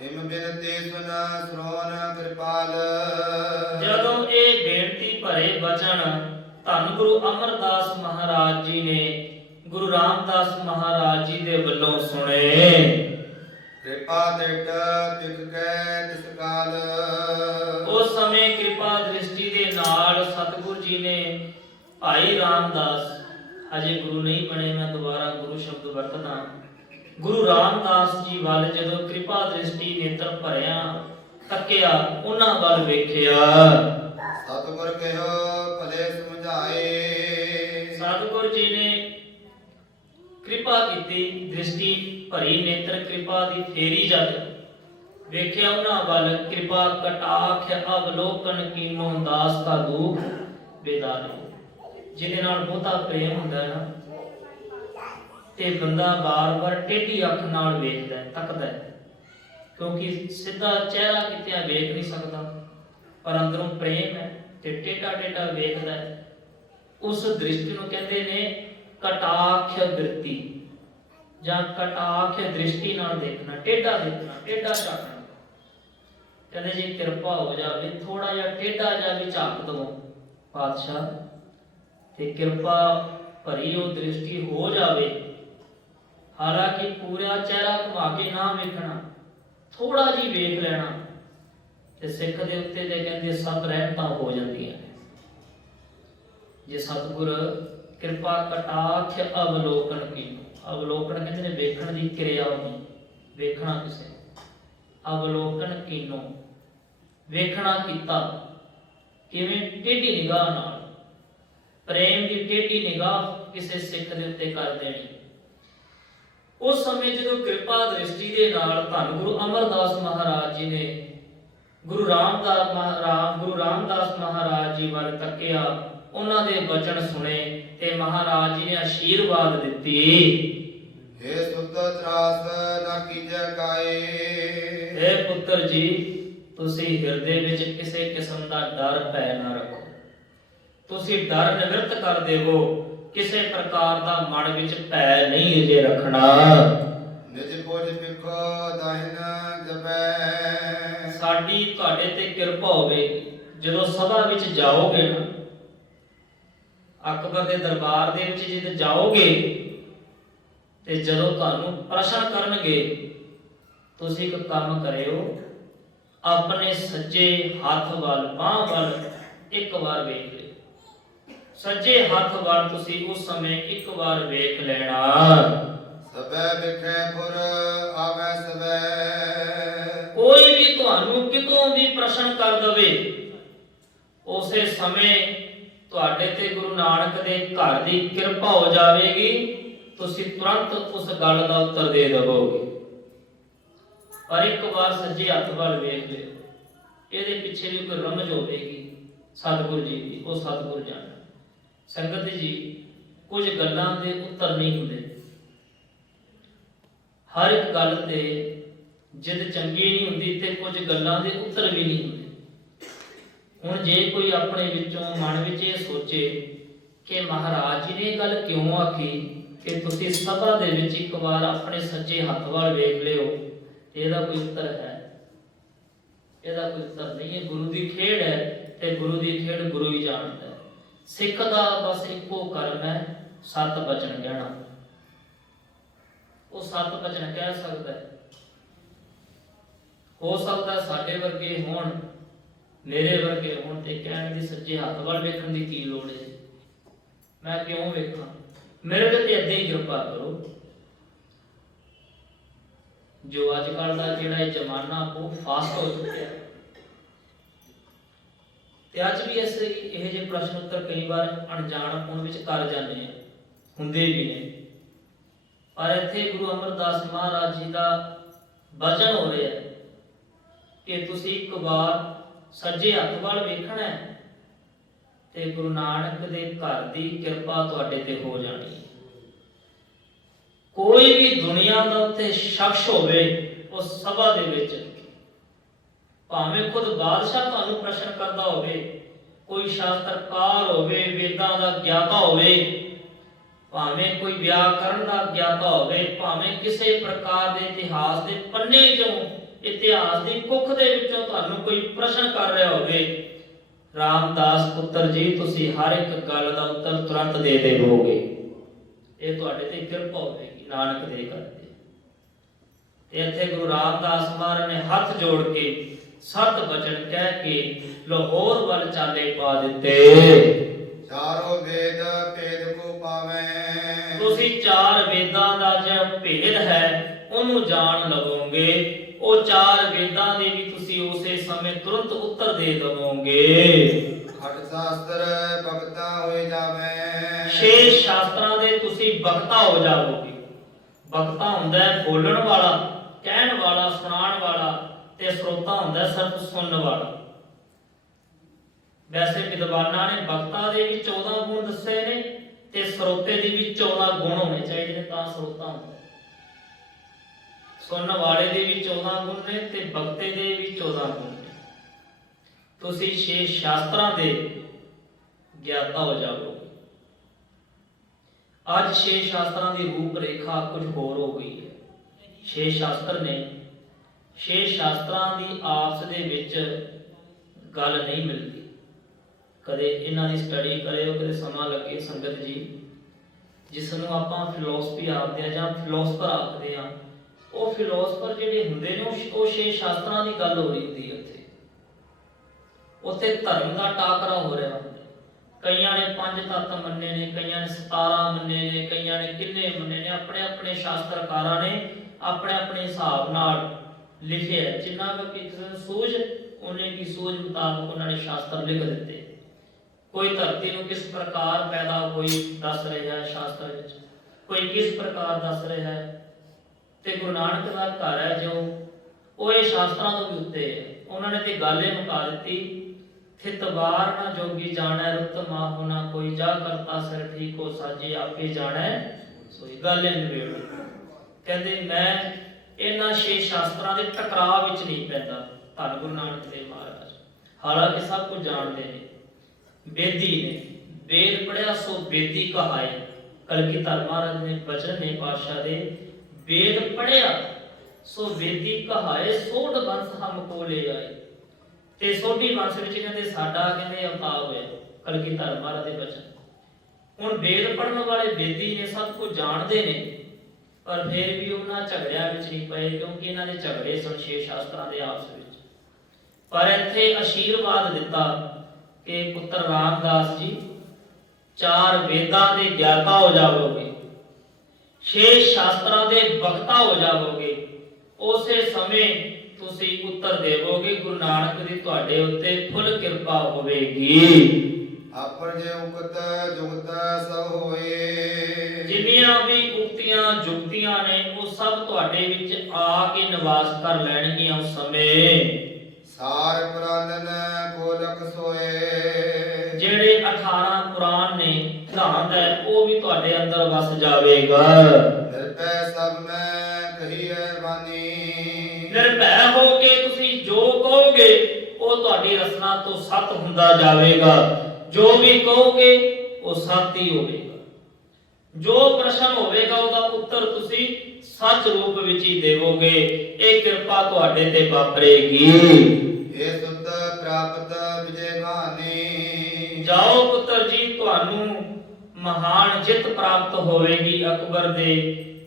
ਹਿਮ ਬਿਨਤੀ ਸੁਨ ਸਰੋਨ ਕਿਰਪਾਲ। ਜਦੋਂ ਇਹ ਬੇਨਤੀ ਭਰੇ ਬਚਨ ਧੰਨ ਗੁਰੂ ਅਮਰਦਾਸ ਮਹਾਰਾਜ ਜੀ ਨੇ ਗੁਰੂ ਰਾਮਦਾਸ ਮਹਾਰਾਜ ਜੀ ਦੇ ਵੱਲੋਂ ਸੁਣੇ, ਕਿਰਪਾ ਦਿਟ ਤਿਕ ਕੈ ਤਿਸ ਕਾਲ। ਉਸ ਸਮੇਂ ਕਿਰਪਾ ਦ੍ਰਿਸ਼ਟੀ ਦੇ ਨਾਲ ਸਤਿਗੁਰ ਜੀ ਨੇ ਭਾਈ ਰਾਮਦਾਸ, ਅਜੇ ਗੁਰੂ ਨਹੀਂ ਬਣੇ, ਮੈਂ ਦੁਬਾਰਾ ਗੁਰੂ ਸ਼ਬਦ ਵਰਤਦਾ, ਗੁਰੂ ਰਾਮਦਾਸ ਜੀ ਵੱਲ ਜਦੋਂ ਕਿਰਪਾ ਦ੍ਰਿਸ਼ਟੀ ਨੇਤਰ ਭਰਿਆ ਤੱਕਿਆ, ਉਹਨਾਂ ਵੱਲ ਵੇਖਿਆ। ਸਤਿਗੁਰ ਕਹਿਓ ਭਲੇ ਸਮਝਾਏ। ਸਤਿਗੁਰ ਜੀ ਨੇ ਕਿਰਪਾ ਕੀਤੀ, ਦ੍ਰਿਸ਼ਟੀ ਭਰੀ ਨੇਤਰ ਕਿਰਪਾ ਦੀ ਫੇਰੀ ਜਦ ਵੇਖਿਆ ਉਹਨਾਂ ਵੱਲ, ਕਿਰਪਾ ਕਟਾਖ ਅਵਲੋਕਨ ਕੀਨੋ ਦਾਸ ਕਾ ਦੁਖ ਬੇਦਾਰੇ। ਜਿਹਦੇ ਨਾਲ ਬਹੁਤਾ ਪ੍ਰੇਮ ਹੁੰਦਾ ਹੈ ਨਾ, ਤੇ ਬੰਦਾ ਬਾਰ-ਬਾਰ ਟੇਢੀ ਅੱਖ ਨਾਲ ਵੇਖਦਾ ਹੈ, ਤੱਕਦਾ ਹੈ, ਕਿਉਂਕਿ ਸਿੱਧਾ ਚਿਹਰਾ ਕਿਤੇ ਵੇਖ ਨਹੀਂ ਸਕਦਾ, ਪਰ ਅੰਦਰੋਂ ਪ੍ਰੇਮ ਹੈ ਤੇ ਟੇਢਾ ਵੇਖਦਾ ਹੈ। ਉਸ ਦ੍ਰਿਸ਼ਟੀ ਨੂੰ ਕਹਿੰਦੇ ਨੇ ਕਟਾਖ ਦ੍ਰਿਸ਼ਟੀ ਜਾਂ ਕਟਾਖ ਦ੍ਰਿਸ਼ਟੀ ਨਾਲ ਦੇਖਣਾ, ਟੇਢਾ ਦੇਖਣਾ, ਟੇਢਾ ਝਾਕਣਾ। ਕਹਿੰਦੇ ਜੇ ਕਿਰਪਾ ਹੋ ਜਾਵੇ, ਥੋੜਾ ਜਿਹਾ ਟੇਢਾ ਜਿਹਾ ਵੀ ਝਾਕ ਦਵੋ ਪਾਤਸ਼ਾਹ, ਤੇ ਕਿਰਪਾ ਭਰੀ ਉਹ ਦ੍ਰਿਸ਼ਟੀ ਹੋ ਜਾਵੇ, ਹਾਲਾਂਕਿ ਪੂਰਾ ਚਿਹਰਾ ਘੁਮਾ ਕੇ ਨਾ ਵੇਖਣਾ, ਥੋੜਾ ਜੀ ਵੇਖ ਲੈਣਾ, ਤੇ ਸਿੱਖ ਦੇ ਉੱਤੇ ਤੇ ਕਹਿੰਦੇ ਸਭ ਰਹਿਮਤਾਂ ਹੋ ਜਾਂਦੀਆਂ। ਜੇ ਸਤਿਗੁਰ ਕਿਰਪਾ ਕਟਾਖ ਅਵਲੋਕਨ ਕੀ, ਅਵਲੋਕਨ ਕਹਿੰਦੇ ਨੇ ਵੇਖਣ ਦੀ ਕਿਰਿਆ ਹੋਣੀ, ਵੇਖਣਾ ਕਿਸੇ, ਅਵਲੋਕਨ ਕੀਨੋ ਵੇਖਣਾ ਕੀਤਾ, ਕਿਵੇਂ? ਟੇਢੀ ਨਿਗਾਹ ਨਾਲ, ਪ੍ਰੇਮ ਦੀ ਟੇਢੀ ਨਿਗਾਹ ਕਿਸੇ ਸਿੱਖ ਦੇ ਉੱਤੇ ਕਰ ਦੇਣੀ। ਉਸ ਸਮੇਂ ਜਦੋਂ ਕਿਰਪਾ ਦ੍ਰਿਸ਼ਟੀ ਦੇ ਨਾਲ ਧੰਨ ਗੁਰੂ ਅਮਰਦਾਸ ਮਹਾਰਾਜ ਜੀ ਨੇ ਗੁਰੂ ਰਾਮਦਾਸ ਮਹਾਰਾਜ ਜੀ ਵੱਲ ਤੱਕਿਆ, ਉਹਨਾਂ ਦੇ ਬਚਨ ਸੁਣੇ ਤੇ ਮਹਾਰਾਜ ਜੀ ਨੇ ਆਸ਼ੀਰਵਾਦ ਦਿੱਤੀ। ਹੇ ਸੁਧ ਤਰਾਸ ਨਾ ਕੀਜੈ ਕਾਏ। हे ਪੁੱਤਰ ਜੀ, ਤੁਸੀਂ ਹਿਰਦੇ ਵਿੱਚ ਕਿਸੇ ਕਿਸਮ ਦਾ ਡਰ ਭੈ ਨਾ ਰੱਖੋ। ਤੁਸੀਂ ਡਰ ਨਿਵਰਤ ਕਰ ਦੇਵੋ, ਕਿਸੇ ਪ੍ਰਕਾਰ ਦਾ ਮਨ ਵਿੱਚ ਭੈ ਨਹੀਂ ਜੇ ਰੱਖਣਾ। ਨਿਜ ਬੋਝ ਬਿਖੋ ਦਾਹਿਨ ਜਪੈ। ਸਾਡੀ ਤੁਹਾਡੇ ਤੇ ਕਿਰਪਾ ਹੋਵੇ, ਜਦੋਂ ਸਭਾ ਵਿੱਚ ਜਾਓਗੇ ਨਾ, ਅਕਬਰ ਦੇ ਦਰਬਾਰ ਦੇ ਵਿੱਚ ਜਦੋਂ ਜਾਓਗੇ, ਤੇ ਜਦੋਂ ਤੁਹਾਨੂੰ ਪ੍ਰਸ਼ਨ ਕਰਨਗੇ, ਤੁਸੀਂ ਇੱਕ ਕੰਮ ਕਰਿਓ, ਆਪਣੇ ਸੱਜੇ ਹੱਥ ਵੱਲ, ਬਾਹ ਵੱਲ ਇੱਕ ਵਾਰ ਵੇਖ ਲਿਓ। ਸੱਜੇ ਹੱਥ ਵੱਲ ਤੁਸੀਂ ਉਸ ਸਮੇਂ ਇੱਕ ਵਾਰ ਵੇਖ ਲੈਣਾ। ਸਭੈ ਵਿਖੇ ਪੁਰ ਆਵੈ ਸਭੈ। ਕੋਈ ਵੀ ਤੁਹਾਨੂੰ ਕਿਤੋਂ ਵੀ ਪ੍ਰਸ਼ਨ ਕਰ ਦਵੇ, ਉਸੇ ਸਮੇਂ ਤੁਹਾਡੇ ਤੇ ਗੁਰੂ ਨਾਨਕ ਦੇ ਘਰ ਦੀ ਕਿਰਪਾ ਹੋ ਜਾਵੇਗੀ, ਤੁਸੀਂ ਤੁਰੰਤ ਉਸ ਗੱਲ ਦਾ ਉੱਤਰ ਦੇ ਦੇਵੋਗੇ। ਪਰ ਇੱਕ ਵਾਰ ਸੱਜੇ ਹੱਥ ਵੱਲ ਵੇਖ ਲਿਓ, ਇਹਦੇ ਪਿੱਛੇ ਵੀ ਕੋਈ ਰਮਜ ਹੋਵੇਗੀ ਸਤਿਗੁਰ ਜੀ ਦੀ, ਉਹ ਸਤਿਗੁਰ ਜਾਣੇ। ਸੰਗਤ ਜੀ, ਕੁਝ ਗੱਲਾਂ ਦੇ ਉੱਤਰ ਨਹੀਂ ਹੁੰਦੇ, ਹਰ ਇੱਕ ਗੱਲ ਤੇ ਜਿੱਦ ਚੰਗੀ ਨਹੀਂ ਹੁੰਦੀ ਤੇ ਕੁਝ ਗੱਲਾਂ ਦੇ ਉੱਤਰ ਵੀ ਨਹੀਂ ਹੁੰਦੇ। ਹੁਣ ਜੇ ਕੋਈ ਆਪਣੇ ਵਿੱਚੋਂ ਮਨ ਵਿੱਚ ਇਹ ਸੋਚੇ ਕਿ ਮਹਾਰਾਜ ਜੀ ਨੇ ਇਹ ਗੱਲ ਕਿਉਂ ਆਖੀ ਕਿ ਤੁਸੀਂ ਸਭਾ ਦੇ ਵਿੱਚ ਇੱਕ ਵਾਰ ਆਪਣੇ ਸੱਜੇ ਹੱਥ ਵੱਲ ਵੇਖ ਲਿਓ, ਇਹਦਾ ਕੋਈ ਉੱਤਰ ਹੈ? ਇਹਦਾ ਕੋਈ ਉੱਤਰ ਨਹੀਂ ਹੈ। ਗੁਰੂ ਦੀ ਖੇਡ ਹੈ ਤੇ ਗੁਰੂ ਦੀ ਖੇਡ ਗੁਰੂ ਹੀ ਜਾਣਦਾ ਹੈ। ਸਿੱਖ ਦਾ ਬਸ ਇੱਕੋ ਕਰਮ ਹੈ, ਸਤ ਬਚਨ ਕਹਿਣਾ। ਉਹ ਸਤ ਬਚਨ ਕਹਿ ਸਕਦਾ ਹੈ। ਹੋ ਸਕਦਾ ਸਾਡੇ ਵਰਗੇ ਹੋਣ, ਮੇਰੇ ਵਰਗੇ ਹੋਣ ਤੇ ਕਹਿਣ ਦੀ ਸੱਜੇ ਹੱਥ ਵੱਲ ਵੇਖਣ ਦੀ ਕੀ ਲੋੜ ਹੈ? ਮੈਂ ਕਿਉਂ ਵੇਖਾਂ? ਮੇਰੇ ਤੇ ਏਦਾਂ ਹੀ ਕਿਰਪਾ ਕਰੋ। ਜੋ ਅੱਜ ਕੱਲ੍ਹ ਦਾ ਜਿਹੜਾ ਇਹ ਜ਼ਮਾਨਾ ਬਹੁਤ ਫਾਸਟ ਹੋ ਚੁੱਕਿਆ ਤੇ ਅੱਜ ਵੀ ਇਸ ਇਹੋ ਜਿਹੇ ਪ੍ਰਸ਼ਨ ਉੱਤਰ ਕਈ ਵਾਰ ਅਣਜਾਣ ਹੋਣ ਵਿੱਚ ਕਰ ਜਾਂਦੇ ਆ, ਹੁੰਦੇ ਵੀ ਨੇ। ਪਰ ਇੱਥੇ ਗੁਰੂ ਅਮਰਦਾਸ ਮਹਾਰਾਜ ਜੀ ਦਾ ਵਚਨ ਹੋ ਰਿਹਾ ਕਿ ਤੁਸੀਂ ਇੱਕ ਵਾਰ ਸੱਜੇ ਹੱਥ ਵੱਲ ਵੇਖਣਾ ਹੈ ਤੇ ਗੁਰੂ ਨਾਨਕ ਦੇ ਘਰ ਦੀ ਕਿਰਪਾ ਤੁਹਾਡੇ ਤੇ ਹੋ ਜਾਣੀ। ਕੋਈ ਵੀ ਦੁਨੀਆ ਦਾ ਉੱਤੇ ਸ਼ਖਸ ਹੋਵੇ ਉਸ ਸਭਾ ਦੇ ਵਿੱਚ, ਭਾਵੇਂ ਖੁਦ ਬਾਦਸ਼ਾਹ ਤੁਹਾਨੂੰ ਪ੍ਰਸ਼ਨ ਕਰਦਾ ਹੋਵੇ, ਕੋਈ ਸ਼ਾਸਤਰਕਾਰ ਹੋਵੇ, ਵੇਦਾਂ ਦਾ ਗਿਆਤਾ ਹੋਵੇ, ਭਾਵੇਂ ਕੋਈ ਵਿਆਕਰਨ ਦਾ ਗਿਆਤਾ ਹੋਵੇ, ਭਾਵੇਂ ਕਿਸੇ ਪ੍ਰਕਾਰ ਦੇ ਇਤਿਹਾਸ ਦੇ ਪੰਨੇ ਚੋਂ, ਇਤਿਹਾਸ ਦੀ ਕੁੱਖ ਦੇ ਵਿੱਚੋਂ ਤੁਹਾਨੂੰ ਕੋਈ ਪ੍ਰਸ਼ਨ ਕਰ ਰਿਹਾ ਹੋਵੇ, ਰਾਮਦਾਸ ਪੁੱਤਰ ਜੀ ਤੁਸੀਂ ਹਰ ਇੱਕ ਗੱਲ ਦਾ ਉੱਤਰ ਤੁਰੰਤ ਦੇ ਦੇਵੋਗੇ। ਇਹ ਤੁਹਾਡੇ ਤੇ ਕਿਰਪਾ ਹੋਵੇਗੀ ਨਾਨਕ ਦੇ ਕਰਕੇ। ਤੇ ਇੱਥੇ ਗੁਰੂ ਰਾਮਦਾਸ ਮਹਾਰਾਜ ਨੇ ਹੱਥ ਜੋੜ ਕੇ ਸਤ ਬਚਨ ਕਹਿ ਕੇ ਲਾਹੌਰ ਵੱਲ ਚਾਲੇ ਪਾ ਦਿੱਤੇ। ਚਾਰੋਂ ਵੇਦ ਭੇਦ ਕੋ ਪਾਵੇਂ, ਤੁਸੀਂ ਚਾਰ ਵੇਦਾਂ ਦਾ ਜਿਹੜਾ ਭੇਦ ਹੈ ਉਹਨੂੰ ਜਾਣ ਲਵੋਗੇ। ਉਹ ਚਾਰ ਵੇਦਾਂ ਦੇ ਵੀ ਤੁਸੀਂ ਉਸੇ ਸਮੇਂ ਤੁਰੰਤ ਉੱਤਰ ਦੇ ਦੇਵੋਗੇ। ਖਟ ਸ਼ਾਸਤਰ ਭਗਤਾ ਹੋਏ ਜਾਵੇਂ, ਛੇ ਸ਼ਾਸਤਰਾਂ ਦੇ ਤੁਸੀਂ ਬਖਤਾ ਹੋ ਜਾਵੋਗੇ। ਬਖਤਾ ਹੁੰਦਾ ਹੈ ਬੋਲਣ ਵਾਲਾ, ਕਹਿਣ ਵਾਲਾ, ਸੁਣਾਉਣ ਵਾਲਾ, ਤੇ ਸਰੋਤਾ ਹੁੰਦਾ ਸਿਰਫ ਸੁਣਨ ਵਾਲਾ। ਵੈਸੇ ਵਿਦਵਾਨਾਂ ਨੇ ਬਖਤਾ ਦੇ ਵੀ 14 ਗੁਣ ਦੱਸੇ ਨੇ ਤੇ ਸਰੋਤੇ ਦੇ ਵੀ 14 ਗੁਣ ਹੋਣੇ ਚਾਹੀਦੇ ਨੇ, ਤਾਂ ਸਰੋਤਾ ਹੁੰਦਾ। ਸੁਣਨ ਵਾਲੇ ਦੇ ਵੀ 14 ਗੁਣ ਨੇ ਤੇ ਬਖਤੇ ਦੇ ਵੀ 14 ਗੁਣ ਨੇ। ਤੁਸੀਂ 6 ਸ਼ਾਸਤਰਾਂ ਦੇ ਗਿਆਤਾ ਹੋ ਜਾਵੋਗੇ। ਅੱਜ 6 ਸ਼ਾਸਤਰਾਂ ਦੀ ਰੂਪ ਰੇਖਾ ਕੁਝ ਹੋਰ ਹੋ ਗਈ ਹੈ। 6 ਸ਼ਾਸਤਰ ਨੇ, 6 ਸ਼ਾਸਤਰਾਂ ਦੀ ਆਪਸ ਦੇ ਵਿੱਚ ਗੱਲ ਨਹੀਂ ਮਿਲਦੀ। ਕਦੇ ਇਹਨਾਂ ਦੀ ਸਟੱਡੀ ਕਰਿਓ, ਕਦੇ ਸਮਾਂ ਲੱਗੇ ਸੰਗਤ ਜੀ। ਜਿਸ ਨੂੰ ਆਪਾਂ ਫਿਲਾਸਫੀ ਆਖਦੇ ਆ ਜਾਂ ਫਿਲਾਸਫਰ ਆਖਦੇ ਆ, ਉਹ ਫਿਲਾਸਫਰ ਜਿਹੜੇ ਹੁੰਦੇ ਨੇ ਉਹ 6 ਸ਼ਾਸਤਰਾਂ ਦੀ ਗੱਲ ਹੋ ਰਹੀ ਹੁੰਦੀ ਹੈ। ਉੱਥੇ ਧਰਮ ਦਾ ਟਾਕਰਾ ਹੋ ਰਿਹਾ ਹੁੰਦਾ। ਕਈਆਂ ਨੇ 5 ਤੱਤ ਮੰਨੇ ਨੇ, ਕਈਆਂ ਨੇ 17 ਮੰਨੇ ਨੇ, ਕਈਆਂ ਨੇ ਕਿੰਨੇ ਮੰਨੇ ਨੇ। ਆਪਣੇ ਆਪਣੇ ਸ਼ਾਸਤਰਕਾਰਾਂ ਨੇ ਆਪਣੇ ਆਪਣੇ ਹਿਸਾਬ ਨਾਲ ਲਿਖਿਆ। ਜਿੰਨਾ ਕੁ ਕਿਸੇ ਨੂੰ ਸੂਝ, ਉਹਨੇ ਕੀ ਸੂਝ ਮੁਤਾਬਕ ਉਹਨਾਂ ਨੇ ਸ਼ਾਸਤਰ ਲਿਖ ਦਿੱਤੇ। ਕੋਈ ਧਰਤੀ ਨੂੰ ਕਿਸ ਪ੍ਰਕਾਰ ਪੈਦਾ ਹੋਈ ਦੱਸ ਰਿਹਾ ਹੈ ਸ਼ਾਸਤਰ ਵਿੱਚ, ਕੋਈ ਕਿਸ ਪ੍ਰਕਾਰ ਦੱਸ ਰਿਹਾ ਹੈ। ਤੇ ਗੁਰੂ ਨਾਨਕ ਦਾ ਘਰ ਹੈ ਜੋ, ਉਹ ਇਹ ਸ਼ਾਸਤਰਾਂ ਤੋਂ ਵੀ ਉੱਤੇ ਹੈ। ਉਹਨਾਂ ਨੇ ਤੇ ਗੱਲ ਇਹ ਮੁਕਾ ਦਿੱਤੀ, ਥਿਤਵਾਰ ਨਾ ਜੋਗੀ ਜਾਣੈ ਰੁੱਤ ਮਾਹੁ ਨਾ ਕੋਈ, ਜਾ ਕਰਤਾ ਸਿਰ ਠੀਕੋ ਸਾਜੇ ਆਪੇ ਜਾਣੈ ਸੋਈ। ਗੱਲ ਇਹ ਨਿਬੇੜ। ਕਹਿੰਦੇ ਮੈਂ ਇਹਨਾਂ 6 ਸ਼ਾਸਤਰਾਂ ਦੇ ਟਕਰਾਅ ਵਿੱਚ ਨਹੀਂ ਪੈਂਦਾ। ਧੰਨ ਗੁਰੂ ਨਾਨਕ ਦੇਵ ਮਹਾਰਾਜ ਹਾਲਾਂਕਿ ਸਭ ਕੁਝ ਜਾਣਦੇ ਨੇ, ਬੇਦੀ ਨੇ, ਵੇਦ ਪੜਿਆ ਸੋ ਬੇਦੀ ਕਹਾਏ। ਕਲਗੀਧਰ ਮਹਾਰਾਜ ਨੇ ਬਚਨ ਨੇ ਪਾਤਸ਼ਾਹ ਦੇ, ਵੇਦ ਪੜਿਆ ਸੋ ਵੇਦੀ ਕਹਾਏ, ਸੋਢ ਬੰਸ ਹਮ ਕੋ ਲੈ ਆਏ। ਤੇ ਸੋਢੀ ਬੰਸ ਵਿੱਚ ਕਹਿੰਦੇ ਸਾਡਾ ਕਹਿੰਦੇ ਅਵਤਾਰ ਹੋਇਆ। ਕਲਗੀਧਰ ਮਹਾਰਾਜ ਦੇ ਬਚਨ। ਹੁਣ ਵੇਦ ਪੜਨ ਵਾਲੇ ਬੇਦੀ ਨੇ, ਸਭ ਕੁਝ ਜਾਣਦੇ ਨੇ, ਪਰ ਫਿਰ ਵੀ ਉਹਨਾਂ ਝਗੜਿਆਂ ਵਿੱਚ ਨਹੀਂ ਪਏ, ਕਿਉਂਕਿ ਇਹਨਾਂ ਦੇ ਝਗੜੇ ਸਨ 6 ਸ਼ਾਸਤਰਾਂ ਦੇ ਆਪਸ ਵਿੱਚ। ਪਰ ਇੱਥੇ ਅਸ਼ੀਰਵਾਦ ਦਿੱਤਾ ਕਿ ਪੁੱਤਰ ਰਾਮਦਾਸ ਜੀ 4 ਵੇਦਾਂ ਦੇ ਗਿਆਤਾ ਹੋ ਜਾਵੋਗੇ, 6 ਸ਼ਾਸਤਰਾਂ ਦੇ ਬਖਤਾ ਹੋ ਜਾਵੋਗੇ। ਉਸੇ ਸਮੇਂ ਤੁਸੀਂ ਉੱਤਰ ਦੇਵੋਗੇ। ਗੁਰੂ ਨਾਨਕ ਦੀ ਤੁਹਾਡੇ ਉੱਤੇ ਫੁੱਲ ਕਿਰਪਾ ਹੋਵੇਗੀ। ਆਪਰ ਜੇ ਉਕਤ ਜੁਗਤ ਸਭ ਹੋਏ, ਜਿੰਨੀਆਂ ਵੀ ਉਕਤੀਆਂ ਜੁਗਤੀਆਂ ਨੇ ਉਹ ਸਭ ਤੁਹਾਡੇ ਵਿੱਚ ਆ ਕੇ ਨਿਵਾਸ ਕਰ ਲੈਣਗੀਆਂ ਉਸ ਸਮੇਂ। ਸਾਰ ਪੁਰਾਨਨ ਕੋ ਲਖ ਸੋਏ, ਜਿਹੜੇ 18 ਪੁਰਾਣ ਨੇ ਸਿਧਾਂਤ ਹੈ ਉਹ ਵੀ ਤੁਹਾਡੇ ਅੰਦਰ ਵਸ ਜਾਵੇਗਾ। ਨਿਰਭੈ ਸਭ ਮੈਂ ਕਹੀਐ ਬਾਣੀ। ਨਿਰਭੈ ਹੋ ਕੇ ਤੁਸੀਂ ਜੋ ਕਹੋਗੇ ਉਹ ਤੁਹਾਡੀ ਰਸਨਾ ਤੋਂ ਸੱਤ ਹੁੰਦਾ ਜਾਵੇਗਾ। ਜੋ ਵੀ ਕਹੋਗੇ ਉਹ ਸੱਤ ਹੀ ਹੋਵੇਗਾ। ਜੋ ਪ੍ਰਸ਼ਨ ਹੋਵੇਗਾ ਉਹਦਾ ਉੱਤਰ ਤੁਸੀਂ ਸੱਚ ਰੂਪ ਵਿੱਚ ਹੀ ਦੇਵੋਗੇ। ਇਹ ਕਿਰਪਾ ਤੁਹਾਡੇ ਤੇ ਵਾਪਰੇਗੀ। ਇਹ ਸੁਧ ਪ੍ਰਾਪਤ ਵਿਜੇ ਬਾਣੀ। ਜਾਓ ਪੁੱਤਰ ਜੀ, ਤੁਹਾਨੂੰ ਮਹਾਨ ਜਿੱਤ ਪ੍ਰਾਪਤ ਹੋਵੇਗੀ। ਅਕਬਰ ਦੇ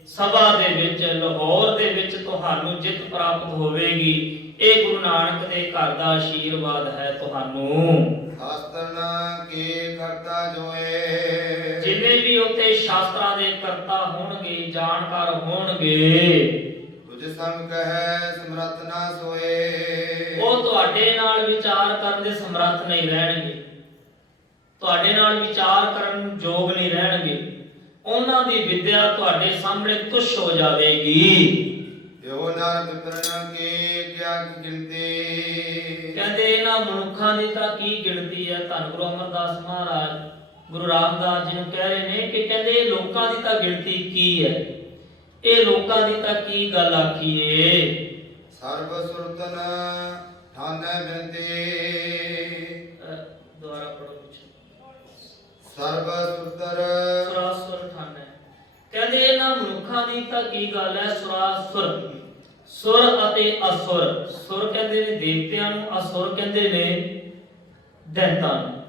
ਸਭਾ ਦੇ ਵਿੱਚ, ਲਾਹੌਰ ਦੇ ਵਿੱਚ ਤੁਹਾਨੂੰ ਜਿੱਤ ਪ੍ਰਾਪਤ ਹੋਵੇਗੀ। ਇਹ ਗੁਰੂ ਨਾਨਕ ਦੇ ਘਰ ਦਾ ਆਸ਼ੀਰਵਾਦ ਹੈ ਤੁਹਾਨੂੰ। ਸ਼ਾਸਤਰਾਂ ਕੀ ਕਰਤਾ ਜੋਏ। ਜਿੰਨੇ ਵੀ ਉੱਥੇ ਸ਼ਾਸਤਰਾਂ ਦੇ ਕਰਤਾ ਹੋਣਗੇ, ਜਾਣਕਾਰ ਹੋਣਗੇ, ਤੁਝ ਸੰਗ ਕਹੈ ਸਮਰਥ ਨਾ ਸੋਏ। ਉਹ ਤੁਹਾਡੇ ਨਾਲ ਵਿਚਾਰ ਕਰਨ ਦੇ ਸਮਰੱਥ ਨਹੀਂ ਰਹਿਣਗੇ। ਤੁਹਾਡੇ ਨਾਲ ਵਿਚਾਰ ਕਰਨ ਯੋਗ ਨਹੀਂ ਰਹਿਣਗੇ। ਉਹਨਾਂ ਦੀ ਵਿਦਿਆ ਤੁਹਾਡੇ ਸਾਹਮਣੇ ਤੁੱਛ ਹੋ ਜਾਵੇਗੀ। ਇਹੋ ਨਰ ਪਿਤਰਨ ਕੀ ਕਿਆ ਗਿਣਤੀ। ਕਹਿੰਦੇ ਇਹਨਾਂ ਮਨੁੱਖਾਂ ਦੀ ਤਾਂ ਕੀ ਗਿਣਤੀ ਹੈ। ਧੰਨ ਗੁਰੂ ਅਮਰਦਾਸ ਮਹਾਰਾਜ ਗੁਰੂ ਰਾਮਦਾਸ ਜੀ ਨੂੰ ਕਹਿ ਰਹੇ ਨੇ ਕਿ ਕਹਿੰਦੇ ਇਹ ਲੋਕਾਂ ਦੀ ਤਾਂ ਗਿਣਤੀ ਕੀ ਹੈ। ਇਹ ਲੋਕਾਂ ਦੀ ਤਾਂ ਕੀ ਗੱਲ ਆਖੀਏ। ਸਰਬ ਸੁਰਤਨ ਠਾਨੈ ਬਿਨਤੀ। ਦੁਆਰਾ ਪੜੋ। ਸਰਬ ਸੁਰਤਰ ਸੁਰਾਸੁਰ ਠਾਨੈ। ਕਹਿੰਦੇ ਇਹਨਾਂ ਮਨੁੱਖਾਂ ਦੀ ਤਾਂ ਕੀ ਗੱਲ ਹੈ। ਸੁਰਾਸੁਰ, ਸੁਰ ਅਤੇ ਅਸੁਰ। ਸੁਰ ਕਹਿੰਦੇ ਨੇ ਦੇਵਤਿਆਂ ਨੂੰ, ਅਸੁਰ ਕਹਿੰਦੇ ਨੇ ਦੈਂਤਾਂ ਨੂੰ।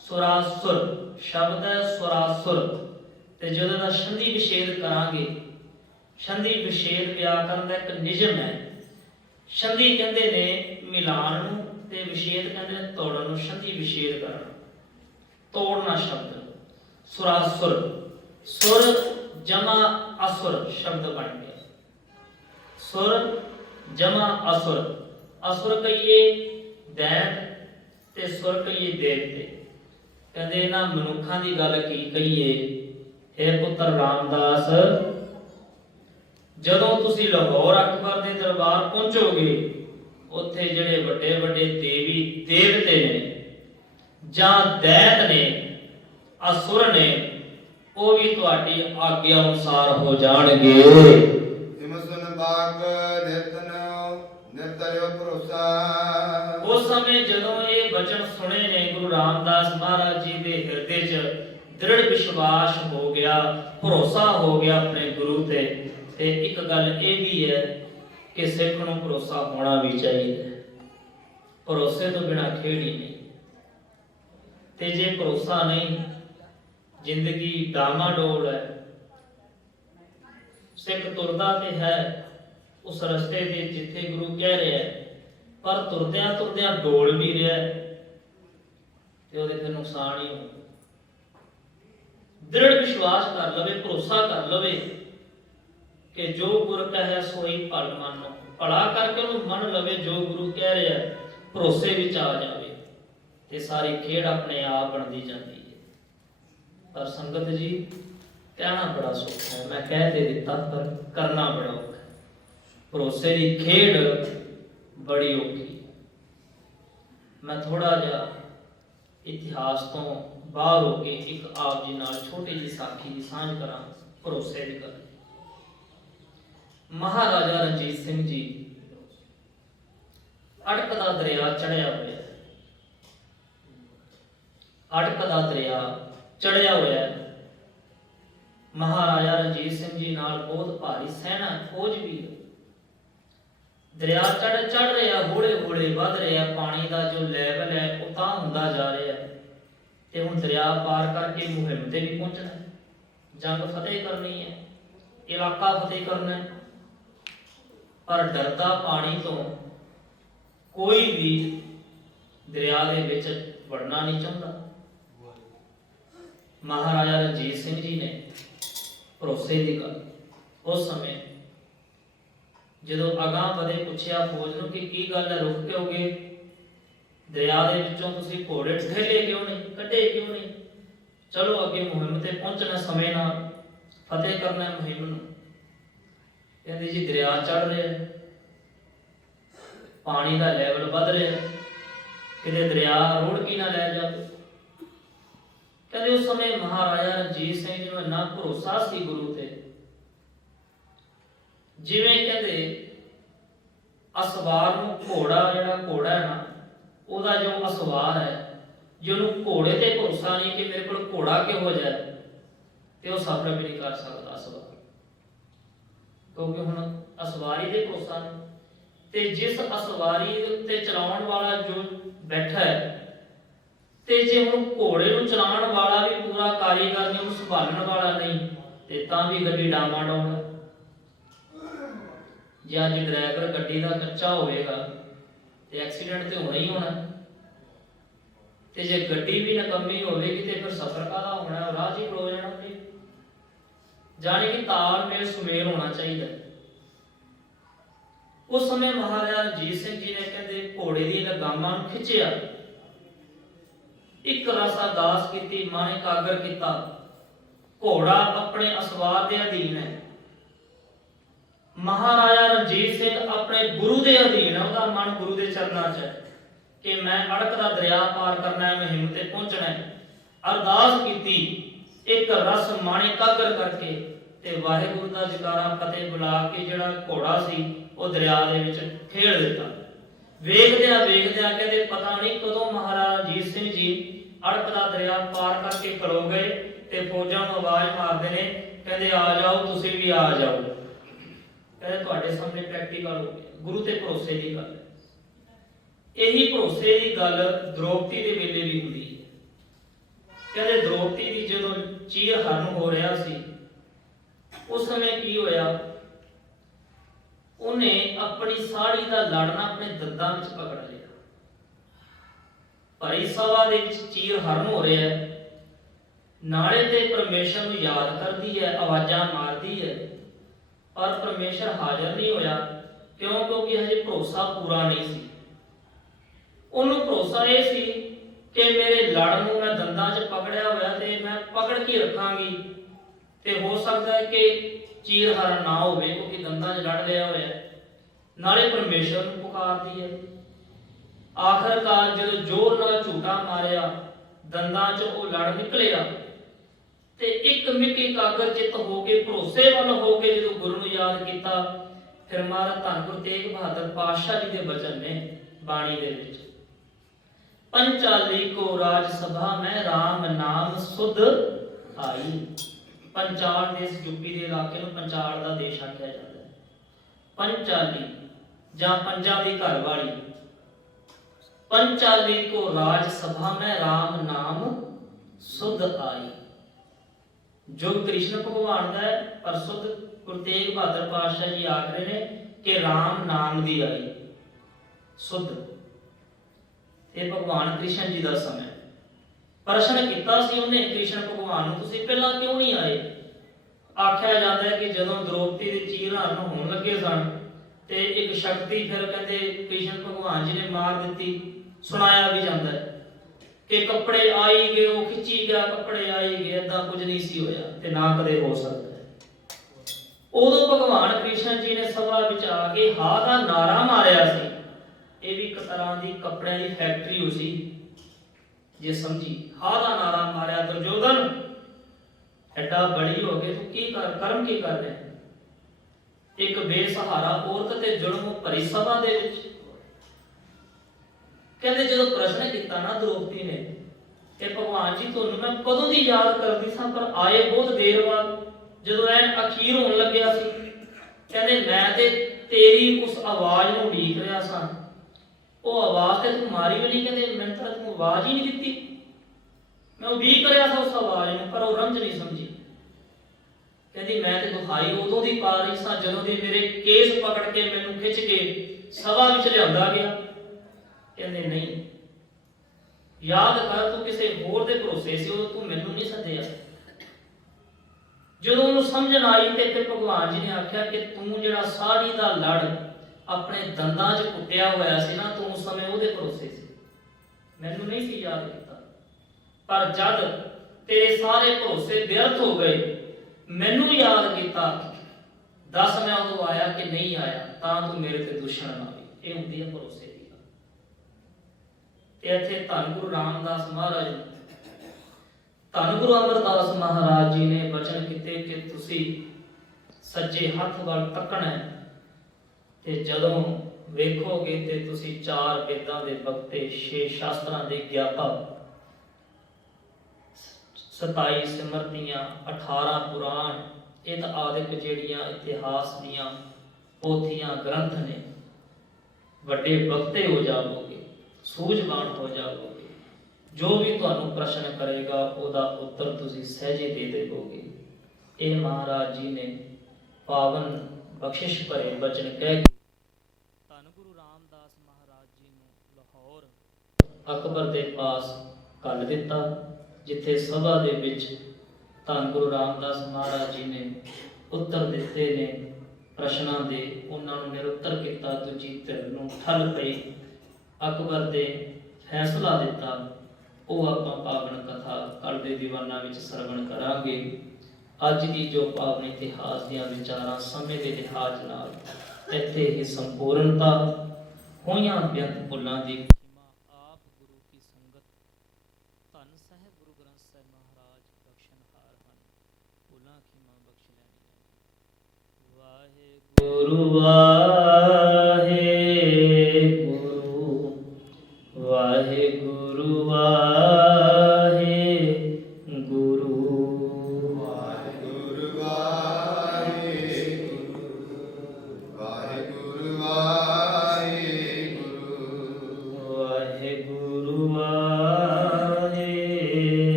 ਸੁਰਾਸੁਰ ਸ਼ਬਦ ਹੈ ਸੁਰਾਸੁਰ। ਤੇ ਜਦੋਂ ਦਾ ਸੰਧੀ ਵਿਛੇਦ ਕਰਾਂਗੇ, ਸੰਧੀ ਵਿਛੇਦ ਵਿਆਕਰਨ ਦਾ ਇੱਕ ਨਿਯਮ ਹੈ। ਸੰਧੀ ਕਹਿੰਦੇ ਨੇ ਮਿਲਾਣ ਨੂੰ ਤੇ ਵਿਛੇਦ ਕਹਿੰਦੇ ਨੇ ਤੋੜਨ ਨੂੰ। ਸੰਧੀ ਵਿਛੇਦ ਕਰਨਾ, ਤੋੜਨਾ ਸ਼ਬਦ ਸੁਰਾਸੁਰ। ਸੁਰ ਜਮਾ ਅਸੁਰ ਸ਼ਬਦ ਬਣ ਗਿਆ। ਸੁਰ ਜਮਾ ਅਸੁਰ। ਅਸੁਰ ਕਹੀਏ ਦੈਤ ਤੇ ਸੁਰ ਕਹੀਏ ਦੇਵਤੇ। ਕਹਿੰਦੇ ਇਹਨਾਂ ਮਨੁੱਖਾਂ ਦੀ ਗੱਲ ਕੀ ਕਹੀਏ। हे ਪੁੱਤਰ ਰਾਮਦਾਸ, ਜਦੋਂ ਤੁਸੀਂ ਲਾਹੌਰ ਅਕਬਰ ਦੇ ਦਰਬਾਰ ਪਹੁੰਚੋਗੇ, ਉੱਥੇ ਜਿਹੜੇ ਵੱਡੇ ਵੱਡੇ ਦੇਵੀ ਦੇਵਤੇ ਨੇ ਜਾਂ ਦੈਤ ਨੇ, ਅਸੁਰ ਨੇ, ਉਹ ਵੀ ਤੁਹਾਡੀ ਆਗਿਆ ਅਨੁਸਾਰ ਹੋ ਜਾਣਗੇ। ਇਮ ਸੁਨ ਬਾਗ ਨਿਰਤਨ ਨਿਰਤਰਿਓ ਭਰੋਸਾ। ਉਸ ਸਮੇਂ ਜਦੋਂ ਇਹ ਵਚਨ ਸੁਣੇ ਨੇ, ਗੁਰੂ ਰਾਮਦਾਸ ਮਹਾਰਾਜ ਜੀ ਦੇ ਹਿਰਦੇ 'ਚ ਦ੍ਰਿੜ ਵਿਸ਼ਵਾਸ ਹੋ ਗਿਆ, ਭਰੋਸਾ ਹੋ ਗਿਆ ਆਪਣੇ ਗੁਰੂ ਤੇ। ਤੇ ਇੱਕ ਗੱਲ ਇਹ ਵੀ ਹੈ ਕਿ ਸਿੱਖ ਨੂੰ ਭਰੋਸਾ ਹੋਣਾ ਵੀ ਚਾਹੀਦਾ ਹੈ। ਭਰੋਸੇ ਤੋਂ ਬਿਨਾਂ ਖੇਡ ਹੀ ਨਹੀਂ। ਤੇ ਜੇ ਭਰੋਸਾ ਨਹੀਂ, ਜ਼ਿੰਦਗੀ ਡਾਮਾਡੋਲ ਹੈ। ਸਿੱਖ ਤੁਰਦਾ ਤੇ ਹੈ ਉਸ ਰਸਤੇ ਤੇ ਜਿੱਥੇ ਗੁਰੂ ਕਹਿ ਰਿਹਾ, ਪਰ ਤੁਰਦਿਆਂ ਤੁਰਦਿਆਂ ਡੋਲ ਵੀ ਰਿਹਾ ਤੇ ਉਹਦੇ ਫਿਰ ਨੁਕਸਾਨ ਹੀ ਹੋ। ਦ੍ਰਿੜ ਵਿਸ਼ਵਾਸ ਕਰ ਲਵੇ, ਭਰੋਸਾ ਕਰ ਲਵੇ ਕਿ ਜੋ ਗੁਰ ਕਹੈ ਸੋਈ ਭਲ ਮੰਨੋ। ਭਲਾ ਕਰਕੇ ਉਹਨੂੰ ਮੰਨ ਲਵੇ ਜੋ ਗੁਰੂ ਕਹਿ ਰਿਹਾ, ਭਰੋਸੇ ਵਿੱਚ ਆ ਜਾਵੇ ਤੇ ਸਾਰੀ ਖੇਡ ਆਪਣੇ ਆਪ ਬਣਦੀ ਜਾਂਦੀ ਹੈ। ਪਰ ਸੰਗਤ ਜੀ, ਕਹਿਣਾ ਬੜਾ ਸੌਖਾ ਹੈ, ਮੈਂ ਕਹਿ ਤੇ ਦਿੱਤਾ, ਪਰ ਕਰਨਾ ਬੜਾ ਔਖਾ ਹੈ। ਭਰੋਸੇ ਦੀ ਖੇਡ ਬੜੀ ਔਖੀ। ਮੈਂ ਥੋੜਾ ਜਿਹਾ ਇਤਿਹਾਸ ਤੋਂ ਬਾਹਰ ਹੋ ਕੇ ਇੱਕ ਆਪ ਜੀ ਨਾਲ ਛੋਟੀ ਜਿਹੀ ਸਾਖੀ ਦੀ ਸਾਂਝ ਕਰਾਂ ਭਰੋਸੇ ਦੀ ਗੱਲ। ਮਹਾਰਾਜਾ ਰਣਜੀਤ ਸਿੰਘ ਜੀ ਅੜਕ ਦਾ ਦਰਿਆ ਚੜਿਆ ਹੋਇਆ। ਅੜਕ ਦਾ ਦਰਿਆ ਚੜਿਆ ਹੋਇਆ। ਮਹਾਰਾਜਾ ਰਣਜੀਤ ਸਿੰਘ ਜੀ ਨਾਲ ਬਹੁਤ ਭਾਰੀ ਸੈਨਾ ਫੌਜ ਵੀ ਹੈ। ਦਰਿਆ ਚੜ ਰਿਹਾ, ਹੌਲੇ ਹੌਲੇ ਵੱਧ ਰਿਹਾ। ਪਾਣੀ ਦਾ ਜੋ ਲੈਵਲ ਹੈ ਉਹ ਤਾਂ ਹੁੰਦਾ ਜਾ ਰਿਹਾ ਤੇ ਹੁਣ ਦਰਿਆ ਪਾਰ ਕਰਕੇ ਮੁਹਿੰਮ ਤੇ ਵੀ ਪਹੁੰਚਣਾ ਹੈ। ਜੰਗ ਫਤਿਹ ਕਰਨੀ ਹੈ, ਇਲਾਕਾ ਫਤਿਹ ਕਰਨਾ ਹੈ। ਪਰ ਡਰਦਾ ਪਾਣੀ ਤੋਂ ਕੋਈ ਵੀ ਦਰਿਆ ਦੇ ਵਿੱਚ ਵੜਨਾ ਨਹੀਂ ਚਾਹੁੰਦਾ। ਮਹਾਰਾਜਾ ਰਣਜੀਤ ਸਿੰਘ ਜੀ ਨੇ ਭਰੋਸੇ ਦੀ ਗੱਲ ਉਸ ਸਮੇਂ ਜਦੋਂ ਅਗਾਂਹ ਵਧੇ ਪੁੱਛਿਆ ਫੌਜ ਨੂੰ ਕਿ ਕੀ ਗੱਲ ਹੈ, ਰੁਕ ਕਿਉਂ ਦਰਿਆ ਦੇ ਵਿੱਚੋਂ ਤੁਸੀਂ ਘੋੜੇ ਠੇਲੇ ਕਿਉਂ ਨਹੀਂ, ਕੱਢੇ ਕਿਉਂ ਨਹੀਂ? ਚਲੋ ਅੱਗੇ ਮੁਹਿੰਮ ਤੇ ਪਹੁੰਚਣਾ, ਸਮੇਂ ਨਾਲ ਫਤਿਹ ਕਰਨਾ ਮੁਹਿੰਮ ਨੂੰ। ਕਹਿੰਦੇ ਜੀ ਦਰਿਆ ਚੜ ਰਿਹਾ, ਪਾਣੀ ਦਾ ਲੈਵਲ ਵੱਧ ਰਿਹਾ, ਕਿਤੇ ਦਰਿਆ ਰੋੜ ਕੇ ਨਾ ਲੈ ਜਾਵੇ। ਕਹਿੰਦੇ ਉਸ ਸਮੇਂ ਮਹਾਰਾਜਾ ਰਣਜੀਤ ਸਿੰਘ ਜੀ ਨੂੰ ਇੰਨਾ ਭਰੋਸਾ ਸੀ ਗੁਰੂ ਤੇ ਜਿਵੇਂ ਕਹਿੰਦੇ ਅਸਵਾਰ ਨੂੰ ਘੋੜਾ, ਜਿਹੜਾ ਘੋੜਾ ਹੈ ਨਾ, ਉਹਦਾ ਜੋ ਅਸਵਾਰ ਹੈ, ਜੇ ਉਹਨੂੰ ਘੋੜੇ ਤੇ ਭਰੋਸਾ ਨਹੀਂ ਕਿ ਮੇਰੇ ਕੋਲ ਘੋੜਾ ਕਿਹੋ ਜਿਹਾ ਹੈ, ਤੇ ਉਹ ਸਫ਼ਰ ਵੀ ਨਹੀਂ ਕਰ ਸਕਦਾ ਅਸਵਾਰ, ਕਿਉਂਕਿ ਹੁਣ ਅਸਵਾਰੀ ਦੇ ਭਰੋਸਾ ਨਹੀਂ। ਤੇ ਜਿਸ ਅਸਵਾਰੀ ਦੇ ਉੱਤੇ ਚਲਾਉਣ ਵਾਲਾ ਜੋ ਬੈਠਾ ਹੈ, ਤੇ ਜੇ ਹੁਣ ਘੋੜੇ ਨੂੰ ਚਲਾਉਣ ਵਾਲਾ ਵੀ ਪੂਰਾ ਕਾਰੀਗਰ ਨਹੀਂ, ਉਹਨੂੰ ਸੰਭਾਲਣ ਵਾਲਾ ਨਹੀਂ, ਤੇ ਤਾਂ ਵੀ ਗੱਡੀ ਡਾਮਾਡੋਲ ਹੈ। ਜੇ ਅੱਜ ਡਰਾਈਵਰ ਗੱਡੀ ਦਾ ਕੱਚਾ ਹੋਵੇਗਾ ਤੇ ਐਕਸੀਡੈਂਟ ਤੇ ਹੋਣਾ ਹੀ ਹੋਣਾ, ਤੇ ਜੇ ਗੱਡੀ ਵੀ ਨਕੰਮੀ ਹੋਵੇਗੀ ਤੇ ਫਿਰ ਸਫ਼ਰ ਕਾਹਦਾ ਹੋਣਾ, ਰਾਹ 'ਚ ਹੀ ਖਲੋ ਜਾਣਾ। ਤੇ ਜਾਣੀ ਕਿ ਤਾਲਮੇਲ ਸੁਮੇਲ ਹੋਣਾ ਚਾਹੀਦਾ। ਉਸ ਸਮੇਂ ਮਹਾਰਾਜਾ ਰਣਜੀਤ ਸਿੰਘ ਜੀ ਨੇ ਕਹਿੰਦੇ ਘੋੜੇ ਦੀ ਲਗਾਮਾਂ ਨੂੰ ਖਿੱਚਿਆ, ਇੱਕ ਰਸ ਅਰਦਾਸ ਕੀਤੀ, ਮਨ ਇਕਾਗਰ ਕੀਤਾ। ਘੋੜਾ ਆਪਣੇ ਅਸਵਾਰ ਦੇ ਅਧੀਨ ਹੈ, ਮਹਾਰਾਜਾ ਰਣਜੀਤ ਸਿੰਘ ਆਪਣੇ ਗੁਰੂ ਦੇ ਅਧੀਨ ਹੈ, ਉਹਦਾ ਮਨ ਗੁਰੂ ਦੇ ਚਰਨਾਂ 'ਚ ਹੈ ਕਿ ਮੈਂ ਅੜਕ ਦਾ ਦਰਿਆ ਪਾਰ ਕਰਨਾ ਹੈ, ਮੁਹਿੰਮ ਤੇ ਪਹੁੰਚਣਾ ਹੈ। ਅਰਦਾਸ ਕੀਤੀ, ਇੱਕ ਰਸ ਮਨ ਇਕਾਗਰ ਕਰਕੇ, ਤੇ ਵਾਹਿਗੁਰੂ ਦਾ ਜਕਾਰਾ ਫਤਿਹ ਬੁਲਾ ਕੇ ਜਿਹੜਾ ਘੋੜਾ ਸੀ ਉਹ ਦਰਿਆ ਦੇ ਵਿੱਚ ਖੇਡ ਦਿੱਤਾ। ਵੇਖਦਿਆਂ ਵੇਖਦਿਆਂ ਕਹਿੰਦੇ ਪਤਾ ਨਹੀਂ ਕਦੋਂ ਮਹਾਰਾਜਾ ਰਣਜੀਤ ਸਿੰਘ ਜੀ ਅੜਕ ਦਾ ਦਰਿਆ ਪਾਰ ਕਰਕੇ ਖਲੋ ਗਏ, ਤੇ ਫੌਜਾਂ ਨੂੰ ਆਵਾਜ਼ ਮਾਰਦੇ ਨੇ, ਕਹਿੰਦੇ ਆ ਜਾਓ, ਤੁਸੀਂ ਵੀ ਆ ਜਾਓ। ਕਹਿੰਦੇ ਤੁਹਾਡੇ ਸਾਹਮਣੇ ਪ੍ਰੈਕਟੀਕਲ ਹੋ ਗਿਆ, ਗੁਰੂ ਤੇ ਭਰੋਸੇ ਦੀ ਗੱਲ। ਇਹੀ ਭਰੋਸੇ ਦੀ ਗੱਲ ਦ੍ਰੋਪਦੀ ਦੇ ਵੇਲੇ ਵੀ ਹੁੰਦੀ ਹੈ। ਕਹਿੰਦੇ ਦ੍ਰੋਪਦੀ ਦੀ ਜਦੋਂ ਚੀਰ ਹਰਨ ਹੋ ਰਿਹਾ ਸੀ, ਉਸ ਸਮੇਂ ਕੀ ਹੋਇਆ, ਉਹਨੇ ਆਪਣੀ ਸਾੜੀ ਦਾ ਲੜਨਾ ਆਪਣੇ ਦੰਦਾਂ ਵਿੱਚ ਪਕੜ ਲਿਆ। ਭਾਈ ਸਭਾ ਦੇ ਵਿੱਚ ਚੀਰ ਹਰਨ ਹੋ ਰਿਹਾ ਹੈ, ਨਾਲੇ ਤੇ ਪਰਮੇਸ਼ਰ ਨੂੰ ਯਾਦ ਕਰਦੀ ਹੈ, ਆਵਾਜ਼ਾਂ ਮਾਰਦੀ ਹੈ, ਪਰ ਪਰਮੇਸ਼ਰ ਹਾਜ਼ਰ ਨਹੀਂ ਹੋਇਆ। ਕਿਉਂ? ਕਿਉਂਕਿ ਹਜੇ ਭਰੋਸਾ ਪੂਰਾ ਨਹੀਂ ਸੀ। ਉਹਨੂੰ ਭਰੋਸਾ ਇਹ ਸੀ ਕਿ ਮੇਰੇ ਲੜ ਨੂੰ ਮੈਂ ਦੰਦਾਂ 'ਚ ਪਕੜਿਆ ਹੋਇਆ ਤੇ ਮੈਂ ਪਕੜ ਕੇ ਰੱਖਾਂਗੀ, ਤੇ ਹੋ ਸਕਦਾ ਹੈ ਕਿ ਚੀਰ ਹਰਨ ਨਾ ਹੋਵੇ, ਕਿਉਂਕਿ ਦੰਦਾਂ 'ਚ ਲੜ ਲਿਆ ਹੋਇਆ। ਨਾਲੇ ਪਰਮੇਸ਼ਰ ਨੂੰ ਪੁਕਾਰਦੀ ਹੈ। ਆਖਰਕਾਰ ਜਦੋਂ ਜ਼ੋਰ ਨਾਲ ਝੂਟਾ ਮਾਰਿਆ, ਦੰਦਾਂ 'ਚ ਉਹ ਲੜ ਨਿਕਲਿਆ, ਤੇ ਇੱਕ ਮਿੱਕ ਇਕਾਗਰ ਚਿੱਤ ਹੋ ਕੇ, ਭਰੋਸੇ ਵੱਲ ਹੋ ਕੇ ਜਦੋਂ ਗੁਰੂ ਨੂੰ ਯਾਦ ਕੀਤਾ, ਫਿਰ ਮਹਾਰਾਜ ਧੰਨ ਗੁਰੂ ਤੇਗ ਬਹਾਦਰ ਪਾਤਸ਼ਾਹ ਜੀ ਦੇ ਬਚਨ ਨੇ ਬਾਣੀ ਦੇ ਵਿੱਚ, ਪੰਚਾਲੀ ਕੋ ਰਾਜ ਸਭਾ ਮੈਂ ਰਾਮ ਨਾਮ ਸੁਧ ਆਈ। ਪੰਚਾਲ ਦੇਸ਼ ਯੂਪੀ ਦੇ ਇਲਾਕੇ ਨੂੰ ਪੰਚਾਲ ਦਾ ਦੇਸ਼ ਆਖਿਆ ਜਾਂਦਾ ਹੈ। ਪੰਚਾਲੀ ਜਾਂ ਪੰਜਾਂ ਦੀ ਘਰ ਵਾਲੀ, ਪੰਚਾਲੀ ਕੋ ਰਾਜ ਸਭਾ ਮੈਂ ਰਾਮ ਨਾਮ ਸੁਧ ਆਈ। ਯੁਗ ਕ੍ਰਿਸ਼ਨ ਭਗਵਾਨ ਦਾ ਹੈ, ਪਰ ਸੁਧ ਗੁਰੂ ਤੇਗ ਬਹਾਦਰ ਪਾਤਸ਼ਾਹ ਜੀ ਆਖ ਰਹੇ ਨੇ ਕਿ ਰਾਮ ਨਾਮ ਦੀ ਆਈ ਸੁਧ। ਇਹ ਭਗਵਾਨ ਕ੍ਰਿਸ਼ਨ ਜੀ ਦਾ ਸਮਾਂ। ਪ੍ਰਸ਼ਨ ਕੀਤਾ ਸੀ ਉਹਨੇ ਕ੍ਰਿਸ਼ਨ ਭਗਵਾਨ ਨੂੰ, ਤੁਸੀਂ ਪਹਿਲਾਂ ਕਿਉਂ ਨਹੀਂ ਆਏ? ਆਖਿਆ ਜਾਂਦਾ ਹੈ ਕਿ ਜਦੋਂ ਦ੍ਰੋਪਦੀ ਦੇ ਚੀਰ ਹਰਨ ਹੋਣ ਲੱਗੇ ਸਨ, ਤੇ ਇੱਕ ਸ਼ਕਤੀ ਫਿਰ ਕਹਿੰਦੇ ਕ੍ਰਿਸ਼ਨ ਭਗਵਾਨ ਜੀ ਨੇ ਮਾਰ ਦਿੱਤੀ। ਸੁਣਾਇਆ ਵੀ ਜਾਂਦਾ ਹੈ ਕਿ ਕੱਪੜੇ ਆਈ ਗਏ, ਉਹ ਖਿੱਚੀ ਗਿਆ, ਕੱਪੜੇ ਆਈ ਗਏ, ਏਦਾਂ ਕੁਝ ਨਹੀਂ ਸੀ ਹੋਇਆ ਤੇ ਨਾ ਕਦੇ ਹੋ ਸਕਦਾ। ਉਦੋਂ ਭਗਵਾਨ ਕ੍ਰਿਸ਼ਨ ਜੀ ਨੇ ਸਭਾ ਵਿੱਚ ਆ ਕੇ ਹਾ ਦਾ ਨਾਰਾ ਮਾਰਿਆ ਸੀ। ਇਹ ਵੀ ਇੱਕ ਤਰ੍ਹਾਂ ਦੀ ਕੱਪੜਿਆਂ ਦੀ ਫੈਕਟਰੀ ਹੋ ਸੀ, ਜੇ ਸਮਝੀ। ਹਾ ਦਾ ਨਾਰਾ ਮਾਰਿਆ, ਦੁਰਯੋਧਨ ਐਡਾ ਬੜੀ ਹੋ ਗਏ, ਤੂੰ ਕੀ ਕਰਮ ਕੀ ਕਰ ਰਿਹਾ? ਇੱਕ ਬੇਸਹਾਰਾ ਔਰਤ ਤੇ ਜ਼ੁਲਮ ਭਰੀ ਸਭਾ ਦੇ ਵਿੱਚ। ਕਹਿੰਦੇ ਜਦੋਂ ਪ੍ਰਸ਼ਨ ਕੀਤਾ ਨਾ ਦ੍ਰੋਪਦੀ ਨੇ ਕਿ ਭਗਵਾਨ ਜੀ ਤੁਹਾਨੂੰ ਮੈਂ ਕਦੋਂ ਦੀ ਯਾਦ ਕਰਦੀ ਸਾਂ, ਪਰ ਆਏ ਬਹੁਤ ਦੇਰ ਬਾਅਦ, ਜਦੋਂ ਐਨ ਅਖੀਰ ਹੋਣ ਲੱਗਿਆ ਸੀ। ਕਹਿੰਦੇ ਮੈਂ ਤੇ ਤੇਰੀ ਉਸ ਆਵਾਜ਼ ਨੂੰ ਉਡੀਕ ਰਿਹਾ ਸਾਂ। ਉਹ ਆਵਾਜ਼ ਤੇ ਤੂੰ ਮਾਰੀ ਵੀ ਨਹੀਂ, ਕਹਿੰਦੇ ਮੈਨੂੰ ਤਾਂ ਤੂੰ ਆਵਾਜ਼ ਹੀ ਨਹੀਂ ਦਿੱਤੀ। ਮੈਂ ਉਡੀਕ ਰਿਹਾ ਸਾਂ ਉਸ ਆਵਾਜ਼ ਨੂੰ, ਪਰ ਉਹ ਰਮਝ ਨਹੀਂ ਸਮਝੀ। ਕਹਿੰਦੀ ਮੈਂ ਤੇ ਦੁਹਾਈ ਉਦੋਂ ਦੀ ਪਾ ਰਹੀ ਸਾਂ ਜਦੋਂ ਦੀ ਮੇਰੇ ਕੇਸ ਪਕੜ ਕੇ ਮੈਨੂੰ ਖਿੱਚ ਕੇ ਸਭਾ ਵਿੱਚ ਲਿਆਂਦਾ ਗਿਆ। ਕਹਿੰਦੇ ਨਹੀਂ, ਯਾਦ ਕਰ ਤੂੰ ਕਿਸੇ ਹੋਰ ਦੇ ਭਰੋਸੇ ਸੀ, ਉਦੋਂ ਤੂੰ ਮੈਨੂੰ ਨਹੀਂ ਸੱਦਿਆ। ਜਦੋਂ ਉਹਨੂੰ ਸਮਝਣ ਆਈ ਤੇ ਫਿਰ ਭਗਵਾਨ ਜੀ ਨੇ ਆਖਿਆ ਕਿ ਤੂੰ ਜਿਹੜਾ ਸਾੜੀ ਦਾ ਲੜ ਆਪਣੇ ਦੰਦਾਂ 'ਚ ਕੁੱਟਿਆ ਹੋਇਆ ਸੀ ਨਾ, ਤੂੰ ਉਸ ਸਮੇਂ ਉਹਦੇ ਭਰੋਸੇ ਸੀ, ਮੈਨੂੰ ਨਹੀਂ ਸੀ ਯਾਦ ਕੀਤਾ। ਪਰ ਜਦ ਤੇਰੇ ਸਾਰੇ ਭਰੋਸੇ ਵਿਅਰਥ ਹੋ ਗਏ, ਮੈਨੂੰ ਯਾਦ ਕੀਤਾ, ਦੱਸ ਮੈਂ ਉਦੋਂ ਆਇਆ ਕਿ ਨਹੀਂ ਆਇਆ, ਤਾਂ ਤੂੰ ਮੇਰੇ ਤੇ ਦੁਸ਼ਣ ਨਾ ਹੋਈ। ਇਹ ਹੁੰਦੀ ਹੈ ਭਰੋਸੇ ਦੀ ਗੱਲ। ਤੇ ਇੱਥੇ ਧੰਨ ਗੁਰੂ ਰਾਮਦਾਸ ਮਹਾਰਾਜ, ਧੰਨ ਗੁਰੂ ਅਮਰਦਾਸ ਮਹਾਰਾਜ ਜੀ ਨੇ ਬਚਨ ਕੀਤੇ ਕਿ ਤੁਸੀਂ ਸੱਜੇ ਹੱਥ ਵੱਲ ਤੱਕਣਾ ਹੈ ਤੇ ਜਦੋਂ ਵੇਖੋਗੇ ਤੇ ਤੁਸੀਂ 4 ਵੇਦਾਂ ਦੇ ਬਖਤੇ, 6 ਸ਼ਾਸਤਰਾਂ ਦੇ ਗਿਆਤਾ, 27 ਸਿਮਰਤੀਆਂ, 18 ਪੁਰਾਣ, ਇਹ ਆਦਿਕ ਜਿਹੜੀਆਂ ਇਤਿਹਾਸ ਦੀਆਂ ਪੋਥੀਆਂ ਗ੍ਰੰਥ ਨੇ, ਵੱਡੇ ਬਖਤੇ ਹੋ ਜਾਵੋਗੇ, ਸੂਝਵਾਨ ਹੋ ਜਾਵੋਗੇ। ਜੋ ਵੀ ਤੁਹਾਨੂੰ ਪ੍ਰਸ਼ਨ ਕਰੇਗਾ ਉਹਦਾ ਉੱਤਰ ਤੁਸੀਂ ਸਹਿਜੇ ਦੇ ਦੇਵੋਗੇ। ਇਹ ਮਹਾਰਾਜ ਜੀ ਨੇ ਪਾਵਨ ਬਖਸ਼ਿਸ਼ ਭਰੇ ਬਚਨ ਕਹਿ ਕੇ ਧੰਨ ਗੁਰੂ ਰਾਮਦਾਸ ਮਹਾਰਾਜ ਜੀ ਨੂੰ ਲਾਹੌਰ ਅਕਬਰ ਦੇ ਪਾਸ ਘੱਲ ਦਿੱਤਾ, ਜਿੱਥੇ ਸਭਾ ਦੇ ਵਿੱਚ ਧੰਨ ਗੁਰੂ ਰਾਮਦਾਸ ਮਹਾਰਾਜ ਜੀ ਨੇ ਉੱਤਰ ਦਿੱਤੇ ਨੇ ਪ੍ਰਸ਼ਨਾਂ ਦੇ, ਉਹਨਾਂ ਨੂੰ ਨਿਰੁੱਤਰ ਕੀਤਾ। ਦੂਜੀ ਧਿਰ ਨੂੰ ਠੱਲ ਪਈ, ਅਕਬਰ ਦੇ ਫੈਸਲਾ ਦਿੱਤਾ। ਉਹ ਆਪਾਂ ਪਾਵਨ ਕਥਾ ਕੱਲ੍ਹ ਦੇ ਦੀਵਾਨਾਂ ਵਿੱਚ ਸਰਵਣ ਕਰਾਂਗੇ। ਅੱਜ ਦੀ ਜੋ ਪਾਵਨ ਇਤਿਹਾਸ ਦੀਆਂ ਵਿਚਾਰਾਂ ਸਮੇਂ ਦੇ ਲਿਹਾਜ਼ ਨਾਲ ਇੱਥੇ ਹੀ ਸੰਪੂਰਨਤਾ ਹੋਈਆਂ। ਬੇਅੰਤ ਭੁੱਲਾਂ ਦੀ ਆਪ ਗੁਰੂ ਕੀ ਸੰਗਤ ਧੰਨ ਸਾਹਿਬ ਗੁਰੂ ਗ੍ਰੰਥ ਸਾਹਿਬ ਮਹਾਰਾਜ ਬਖਸ਼ਣਹਾਰ ਹਨ। ਭੁੱਲਾਂ ਖਿਮਾ ਬਖਸ਼ ਲੈਣੀਆਂ। ਵਾਹਿਗੁਰੂ ਵਾਹਿਗੁਰੂ ਵਾਹਿਗੁਰੂ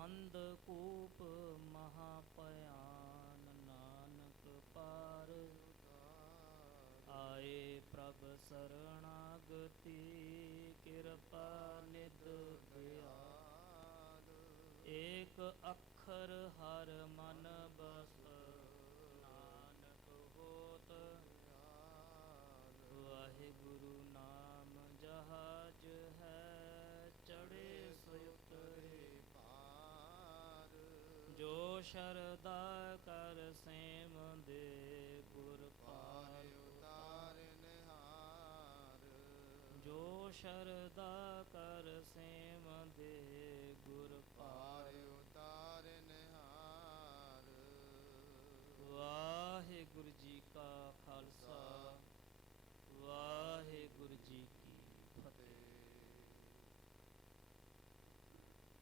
ਅੰਧਕੂਪ ਮਹਾਪਿਆਨ ਨਾਨਕ ਪਾਰ ਆਏ ਪ੍ਰਭ ਸਰਣਾਗਤੀ ਕਿਰਪਾ ਨਿਧ ਦਿਆਲ ਏਕ ਅੱਖਰ ਹਰ ਮਨ ਬਸ ਨਾਨਕ ਹੋਤ ਵਾਹਿਗੁਰੂ ਨਾਮ ਜਹਾਜ ਹੈ ਚੜੇ ਸੋ ਉਤਰੇ ਜੋ ਸ਼ਰਧਾ ਕਰ ਸੇਮ ਦੇ ਗੁਰ ਪਾਰ ਉਤਾਰਨਹਾਰ ਜੋ ਸ਼ਰਧਾ ਕਰ ਸੇਮ ਦੇ